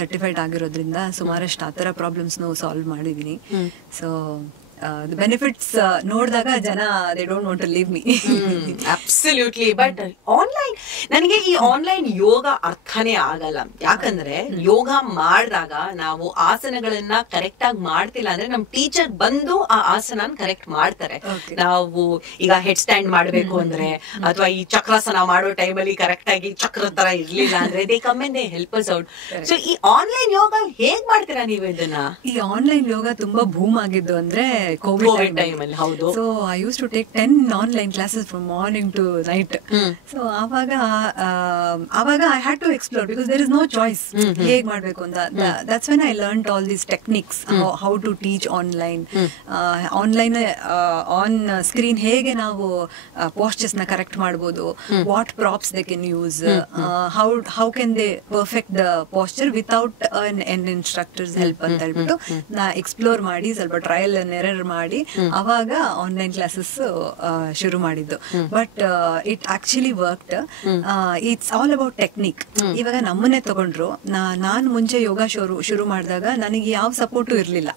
ಸರ್ಟಿಫೈಡ್ ಆಗಿರೋದ್ರಿಂದ ಸುಮಾರಷ್ಟು ಆ ಥರ ಪ್ರಾಬ್ಲಮ್ಸ್ನು ಸಾಲ್ವ್ ಮಾಡಿದ್ದೀನಿ. ಸೊ the benefits ನೋಡಿದಾಗ ಜನ they don't want to leave me. Absolutely. But online, ನನಗೆ ಈ ಆನ್ಲೈನ್ ಯೋಗ ಅರ್ಥನೇ ಆಗಲ್ಲ. ಯಾಕಂದ್ರೆ ಯೋಗ ಮಾಡಿದಾಗ ನಾವು ಆಸನಗಳನ್ನ ಕರೆಕ್ಟ್ ಆಗಿ ಮಾಡ್ತಿಲ್ಲ ಅಂದ್ರೆ ನಮ್ ಟೀಚರ್ ಬಂದು ಆ ಆಸನ ಕರೆಕ್ಟ್ ಮಾಡ್ತಾರೆ. ನಾವು ಈಗ ಹೆಡ್ ಸ್ಟ್ಯಾಂಡ್ ಮಾಡ್ಬೇಕು ಅಂದ್ರೆ ಅಥವಾ ಈ ಚಕ್ರಾಸನ ಮಾಡೋ ಟೈಮಲ್ಲಿ ಕರೆಕ್ಟ್ ಆಗಿ ಚಕ್ರ ತರ ಇರ್ಲಿಲ್ಲ ಅಂದ್ರೆ they come and they help us out. So ಈ ಆನ್ಲೈನ್ ಯೋಗ ಹೇಗ್ ಮಾಡ್ತೀರಾ ನೀವು ಇದನ್ನ? ಈ ಆನ್ಲೈನ್ ಯೋಗ ತುಂಬಾ ಬೂಮ್ ಆಗಿದ್ದು ಅಂದ್ರೆ ಕೋವಿಡ್ ಟೈಮಲ್ಲಿ. ಹೌದು. So I use to take 10 online classes from morning to night. So ಆವಾಗ I had to explore because there is no choice ಹೇಗ್ ಮಾಡ್ಬೇಕು ಅಂತ. That's when I learn all these techniques, how to teach online. Online on screen ಹೇಗೆ ನಾವು ಪೋಸ್ಚರ್ಸ್ ನ ಕರೆಕ್ಟ್ ಮಾಡ್ಬೋದು, what props they can use, how can they perfect the posture without an instructors help ಅಂತ ಹೇಳ್ಬಿಟ್ಟು ನಾ ಎಕ್ಸ್ಪ್ಲೋರ್ ಮಾಡಿ ಸ್ವಲ್ಪ ಟ್ರಯಲ್ ಅಂಡ್ ಎರರ್ ಮಾಡಿ ಅವಾಗ ಆನ್ಲೈನ್ ಕ್ಲಾಸಸ್ ಶುರು ಮಾಡಿದ್ದು. But it actually worked. It's all about technique. ಇವಾಗ ನಮ್ಮನ್ನೇ ತಗೊಂಡ್ರು, ನಾನು ಮುಂಚೆ ಯೋಗ ಶುರು ಮಾಡಿದಾಗ ನನಗೆ ಯಾವ ಸಪೋರ್ಟು ಇರ್ಲಿಲ್ಲ,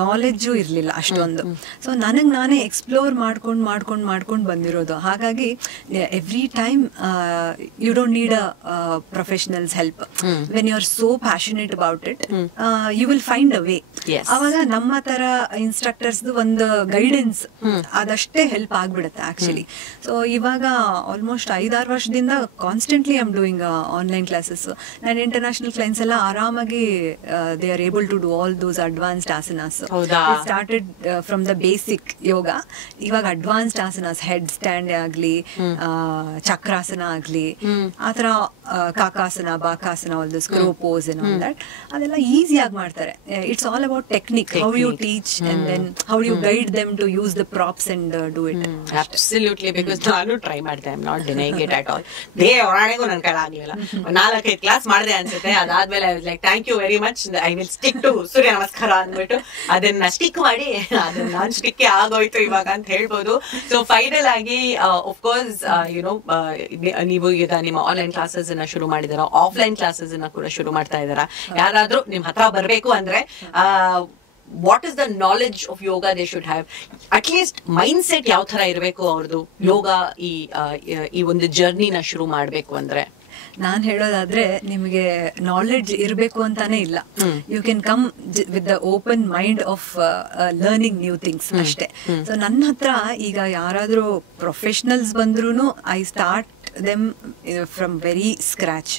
ನಾಲೆಡ್ಜು ಇರ್ಲಿಲ್ಲ ಅಷ್ಟೊಂದು. ಸೊ ನನಗ್ ನಾನೇ ಎಕ್ಸ್ಪ್ಲೋರ್ ಮಾಡ್ಕೊಂಡು ಬಂದಿರೋದು. ಹಾಗಾಗಿ every time you don't need a professionals help. When you are so passionate about it, you will find a way. ಅವಾಗ ನಮ್ಮ ತರ ಇನ್ಸ್ಟ್ರಕ್ಟರ್ಸ್ ಒಂದು ಗೈಡೆನ್ಸ್ ಅದಷ್ಟೇ ಹೆಲ್ಪ್ ಆಗ್ಬಿಡುತ್ತೆ ಆಕ್ಚುಲಿ. ಸೊ ಇವಾಗ ಆಲ್ಮೋಸ್ಟ್ 5-6 ವರ್ಷದಿಂದ constantly I am doing online classes. ನನ್ನ ಇಂಟರ್ನ್ಯಾಷನಲ್ ಕ್ಲೈಂಟ್ಸ್ ಎಲ್ಲ ಆರಾಮಾಗಿ they are able to do all those advanced asanas. Started from the basic yoga, ಇವಾಗ ಅಡ್ವಾನ್ಸ್ಡ್ ಆಸನಾಸ್, ಹೆಡ್ ಸ್ಟ್ಯಾಂಡ್ ಆಗ್ಲಿ, ಚಕ್ರಾಸನ ಆಗ್ಲಿ, ಆತರ kakasana, bakasana, all those crow pose and all that, ಅದೆಲ್ಲ ಈಸಿಯಾಗಿ ಮಾಡ್ತಾರೆ. It's all about about technique, how you teach, and then how you guide them to use the props and do it. Absolutely, because ನಾನು ಟ್ರೈ ಮಾಡಿದೆ, I am not denying it at all. ಹೊರಾಣೆಗೂ ನನ್ನ ಕೈಲಿ ಆಗ್ಲಿಲ್ಲ. 4-5 ಕ್ಲಾಸ್ ಮಾಡಿದೆ ಅನ್ಸುತ್ತೆ. ಅದಾದ್ಮೇಲೆ like thank you very much, I will stick to Surya namaskar ಅಂದ್ಬಿಟ್ಟು ಅದನ್ನ ಸ್ಟಿಕ್ ಮಾಡಿ ಅದನ್ನ ನಾನ್ ಸ್ಟಿಕ್ ಆಗೋಯ್ತು ಇವಾಗ ಅಂತ ಹೇಳ್ಬೋದು. ಸೊ ಫೈನಲ್ ಆಗಿ ಆಫ್ ಕೋರ್ಸ್ ನೀವು ಈಗ ನಿಮ್ಮ ಆನ್ಲೈನ್ ಕ್ಲಾಸಸ್ ಅನ್ನ ಶುರು ಮಾಡಿದಾರ, ಆಫ್ಲೈನ್ ಕ್ಲಾಸಸ್ ಅನ್ನ ಕೂಡ ಶುರು ಮಾಡ್ತಾ ಇದಾರ. ಯಾರಾದ್ರೂ ನಿಮ್ ಹತ್ರ ಬರ್ಬೇಕು ಅಂದ್ರೆ what is the knowledge of yoga they should have? At least mindset ಯಾವ ತರ ಇರಬೇಕು ಅವ್ರದ್ದು ಯೋಗ ಈ ಒಂದು ಜರ್ನಿನ ಶುರು ಮಾಡ್ಬೇಕು ಅಂದ್ರೆ? ನಾನ್ ಹೇಳೋದಾದ್ರೆ ನಿಮಗೆ ನಾಲೆಡ್ಜ್ ಇರಬೇಕು ಅಂತಾನೆ ಇಲ್ಲ. You can come with the open mind of learning new things ಅಷ್ಟೇ. ಸೊ ನನ್ನ ಹತ್ರ ಈಗ ಯಾರಾದ್ರೂ ಪ್ರೊಫೆಷನಲ್ಸ್ ಬಂದ್ರೂ I start them from very scratch.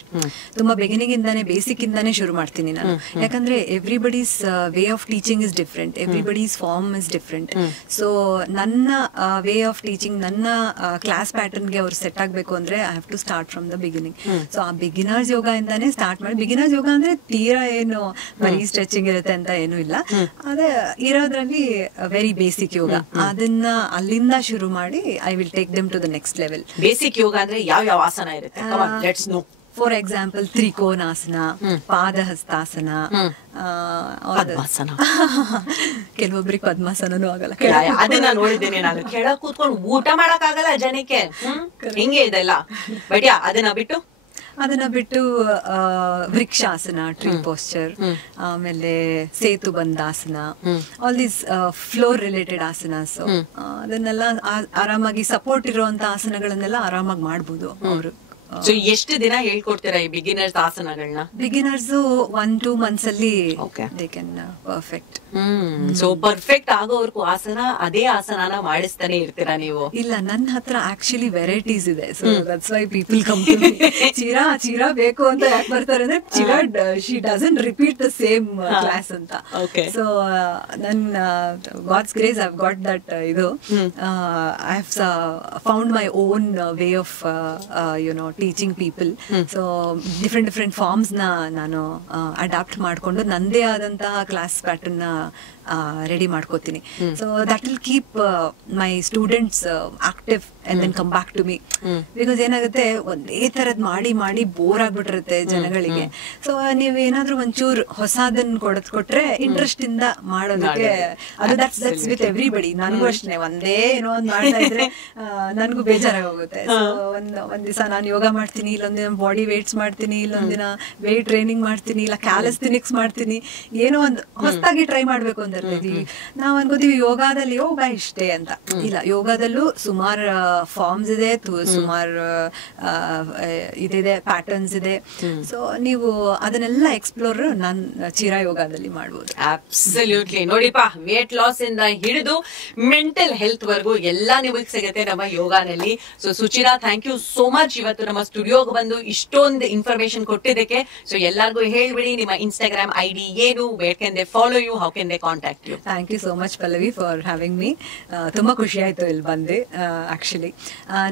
ತುಂಬಾ ಬಿಗಿನಿಂಗ್ ಇಂದಾನೆ, ಬೇಸಿಕ್ ಇಂದಾನೆ ಶುರು ಮಾಡ್ತೀನಿ ನಾನು. ಯಾಕಂದ್ರೆ everybody's way of teaching is different, everybody's form is different. So ನನ್ನ ವೇ ಆಫ್ ಟೀಚಿಂಗ್, ನನ್ನ ಕ್ಲಾಸ್ ಪ್ಯಾಟರ್ನ್ಗೆ ಅವ್ರು ಸೆಟ್ ಆಗ್ಬೇಕು ಅಂದ್ರೆ I have to start from the beginning. So ಆ ಬಿಗಿನರ್ಸ್ ಯೋಗ ಇಂದಾನೆ ಸ್ಟಾರ್ಟ್ ಮಾಡಿ. ಬಿಗಿನರ್ಸ್ ಯೋಗ ಅಂದ್ರೆ ತೀರಾ ಏನು ಬರೀ ಸ್ಟ್ರೆಚಿಂಗ್ ಇರುತ್ತೆ ಅಂತ ಏನು ಇಲ್ಲ, ಅದೇ ಇರೋದ್ರಲ್ಲಿ ವೆರಿ ಬೇಸಿಕ್ ಯೋಗ. ಅದನ್ನ ಅಲ್ಲಿಂದ ಶುರು ಮಾಡಿ I will take them to the next level. Basic yoga ಅಂದ್ರೆ ಯಾವ ಆಸನ ಇರುತ್ತೆ? Let's know. For example trikonasana, padahastasana, ಕೆಲವೊಬ್ರಿಗೆ ಪದ್ಮಾಸನೂ ಆಗಲ್ಲ. ಅದನ್ನ ನೋಡಿದ್ದೇನೆ ನಾನು. ಕೆಳಗ್ ಕೂತ್ಕೊಂಡು ಊಟ ಮಾಡಕ್ ಆಗಲ್ಲ ಜನಕ್ಕೆ, ಹಿಂಗೆ ಇದೆಲ್ಲ. ಬಟ್ ಅದನ್ನ ಬಿಟ್ಟು ವೃಕ್ಷಾಸನ, ಟ್ರೀ ಪೋಸ್ಚರ್, ಆಮೇಲೆ setu bandhasana, all these floor related asanas, ಅದನ್ನೆಲ್ಲ ಆರಾಮಾಗಿ ಸಪೋರ್ಟ್ ಇರುವಂತ ಆಸನಗಳನ್ನೆಲ್ಲ ಆರಾಮಾಗಿ ಮಾಡ್ಬೋದು ಅವರು. ಸೊ ಎಷ್ಟು ದಿನ ಹೇಳ್ಕೊಡ್ತೀರಾ ಈ ಬಿಗಿನರ್ಸ್ ಆಸನಗಳನ್ನ? ಬಿಗಿನರ್ಸ್ 1-2 months ಅಲ್ಲಿ they can perfect. So perfect ಆಗೋವರೆಗೂ ಆಸನ ಅದೇ ಆಸನ ಮಾಡಿಸ್ತಾನೆ ಇರ್ತೀರಾ ನೀವು? ಇಲ್ಲ, ನನ್ನ ಹತ್ರ ಆಕ್ಚುಲಿ ವೆರೈಟೀಸ್ ಇದೆ. So that's why people come to me. Chira ಬೇಕು ಅಂತ ಯಾಕೆ ಬರ್ತಾರೆ ಅಂದ್ರೆ Chira she doesn't repeat the same class ಅಂತ. ಸೊ ನನ್ನ God's grace I have got that ಇದು I have found my own way of teaching people. So different forms ನ ನಾನು ಅಡಾಪ್ಟ್ ಮಾಡ್ಕೊಂಡು ನಂದೇ ಆದಂತಹ ಕ್ಲಾಸ್ ಪ್ಯಾಟರ್ನ್ ರೆಡಿ ಮಾಡ್ಕೋತೀನಿ. So that will keep my students active and then come back to me. Because ಏನಾಗುತ್ತೆ, ಒಂದೇ ತರದ್ ಮಾಡಿ ಬೋರ್ ಆಗ್ಬಿಟ್ಟಿರುತ್ತೆ ಜನಗಳಿಗೆ. ಸೊ ನೀವ್ ಏನಾದ್ರೂ ಒಂಚೂರು ಹೊಸದನ್ನ ಕೊಟ್ರೆ ಇಂಟ್ರೆಸ್ಟ್ ಇಂದ ಮಾಡೋದಕ್ಕೆ, ಅದು ದಟ್ಸ್ ವಿತ್ ಎವ್ರಿಬಡಿ. ನನಗೂ ಅಷ್ಟೇ, ಒಂದೇ ಏನೋ ಒಂದ್ ಮಾಡ್ತಾ ಇದ್ರೆ ನನ್ಗೂ ಬೇಜಾರಾಗೋಗುತ್ತೆ. ಸೊ ಒಂದ್ ದಿವಸ ನಾನು ಯೋಗ ಮಾಡ್ತೀನಿ, ಇಲ್ಲೊಂದಿನ ಬಾಡಿ ವೇಟ್ಸ್ ಮಾಡ್ತೀನಿ, ಇಲ್ಲೊಂದಿನ ವೇಟ್ ಟ್ರೈನಿಂಗ್ ಮಾಡ್ತೀನಿ, ಇಲ್ಲ ಕ್ಯಾಲಿಸ್ಥೆನಿಕ್ಸ್ ಮಾಡ್ತೀನಿ, ಏನೋ ಒಂದು ಹೊಸದಾಗಿ ಟ್ರೈ ಮಾಡ್ಬೇಕು ಅಂತ ಇರ್ತೀವಿ. ನಾವ್ ಅನ್ಕೋತೀವಿ ಯೋಗದಲ್ಲಿ ಯೋಗ ಇಷ್ಟೇ ಅಂತ. ಇಲ್ಲ, ಯೋಗದಲ್ಲೂ ಸುಮಾರು ಫಾರ್ಮ್ಸ್ ಇದೆ, ಸುಮಾರು ಇದಿದೆ, ಪ್ಯಾಟರ್ನ್ಸ್ ಇದೆ. ಸೊ ನೀವು ಅದನ್ನೆಲ್ಲ ಎಕ್ಸ್ಪ್ಲೋರ್ ನಾನ್ ಚಿರಾ ಯೋಗದಲ್ಲಿ ಮಾಡ್ಬೋದು. ಅಬ್ಸಲ್ಯೂಟ್ಲಿ. ನೋಡಿಪಾ, ವೇಟ್ ಲಾಸ್ ಇಂದ ಹಿಡಿದು ಮೆಂಟಲ್ ಹೆಲ್ತ್ ವರ್ಗೂ ಎಲ್ಲ ನಿಮಗೆ ಸಿಗುತ್ತೆ ನಮ್ಮ ಯೋಗಾನಲ್ಲಿ. So Suchira, thank you so much ಇವತ್ತು ನಮ್ಮ ಸ್ಟುಡಿಯೋಗೆ ಬಂದು ಇಷ್ಟೊಂದು ಇನ್ಫಾರ್ಮೇಶನ್ ಕೊಟ್ಟಿದ್ದಕ್ಕೆ. ಸೊ ಎಲ್ಲರಿಗೂ ಹೇಳ್ಬಿಡಿ, ನಿಮ್ಮ ಇನ್ಸ್ಟಾಗ್ರಾಮ್ ID ಏನು, where can they follow you, how can they contact you? Thank you so much Pallavi for having me. ತುಂಬಾ ಖುಷಿ ಆಯ್ತು ಇಲ್ಲಿ ಬಂದು. ಆಕ್ಚುಲಿ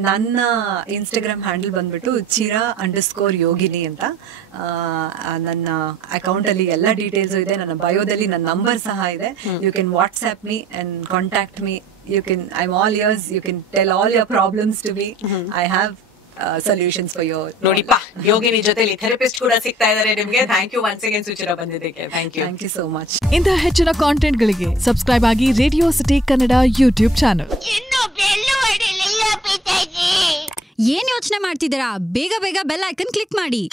ನನ್ನ ಇನ್ಸ್ಟಾಗ್ರಾಮ್ ಹ್ಯಾಂಡಲ್ ಬಂದ್ಬಿಟ್ಟು ಚಿರಾ_ಯೋಗಿನಿ ಅಂತ. ನನ್ನ ಅಕೌಂಟ್ ಅಲ್ಲಿ ಎಲ್ಲ ಡೀಟೇಲ್ಸ್ ಇದೆ, ನನ್ನ ಬಯೋದಲ್ಲಿ ನನ್ನ ನಂಬರ್ ಸಹ ಇದೆ. You can WhatsApp me and contact me. I'm all ears. You can tell all your problems to me. I have solutions for your. ನೋಡಿಪಾ, ಯೋಗಿನಿ ಜೊತೆಲಿ ಥೆರಪಿಸ್ಟ್ ಕೂಡ ಸಿಗ್ತಾ ಇದ್ದಾರೆ ನಿಮ್ಗೆ. Thank you once again Suchira ಬಂದಿದ್ದಕ್ಕೆ. Thank you so much. ಇಂತಹ ಹೆಚ್ಚಿನ ಕಾಂಟೆಂಟ್ ಗಳಿಗೆ ಸಬ್ಸ್ಕ್ರೈಬ್ ಆಗಿ Radio City Kannada YouTube channel. ಏನ್ ಯೋಚನೆ ಮಾಡ್ತಿದ್ದೀರಾ? ಬೇಗ ಬೆಲ್ ಐಕನ್ ಕ್ಲಿಕ್ ಮಾಡಿ.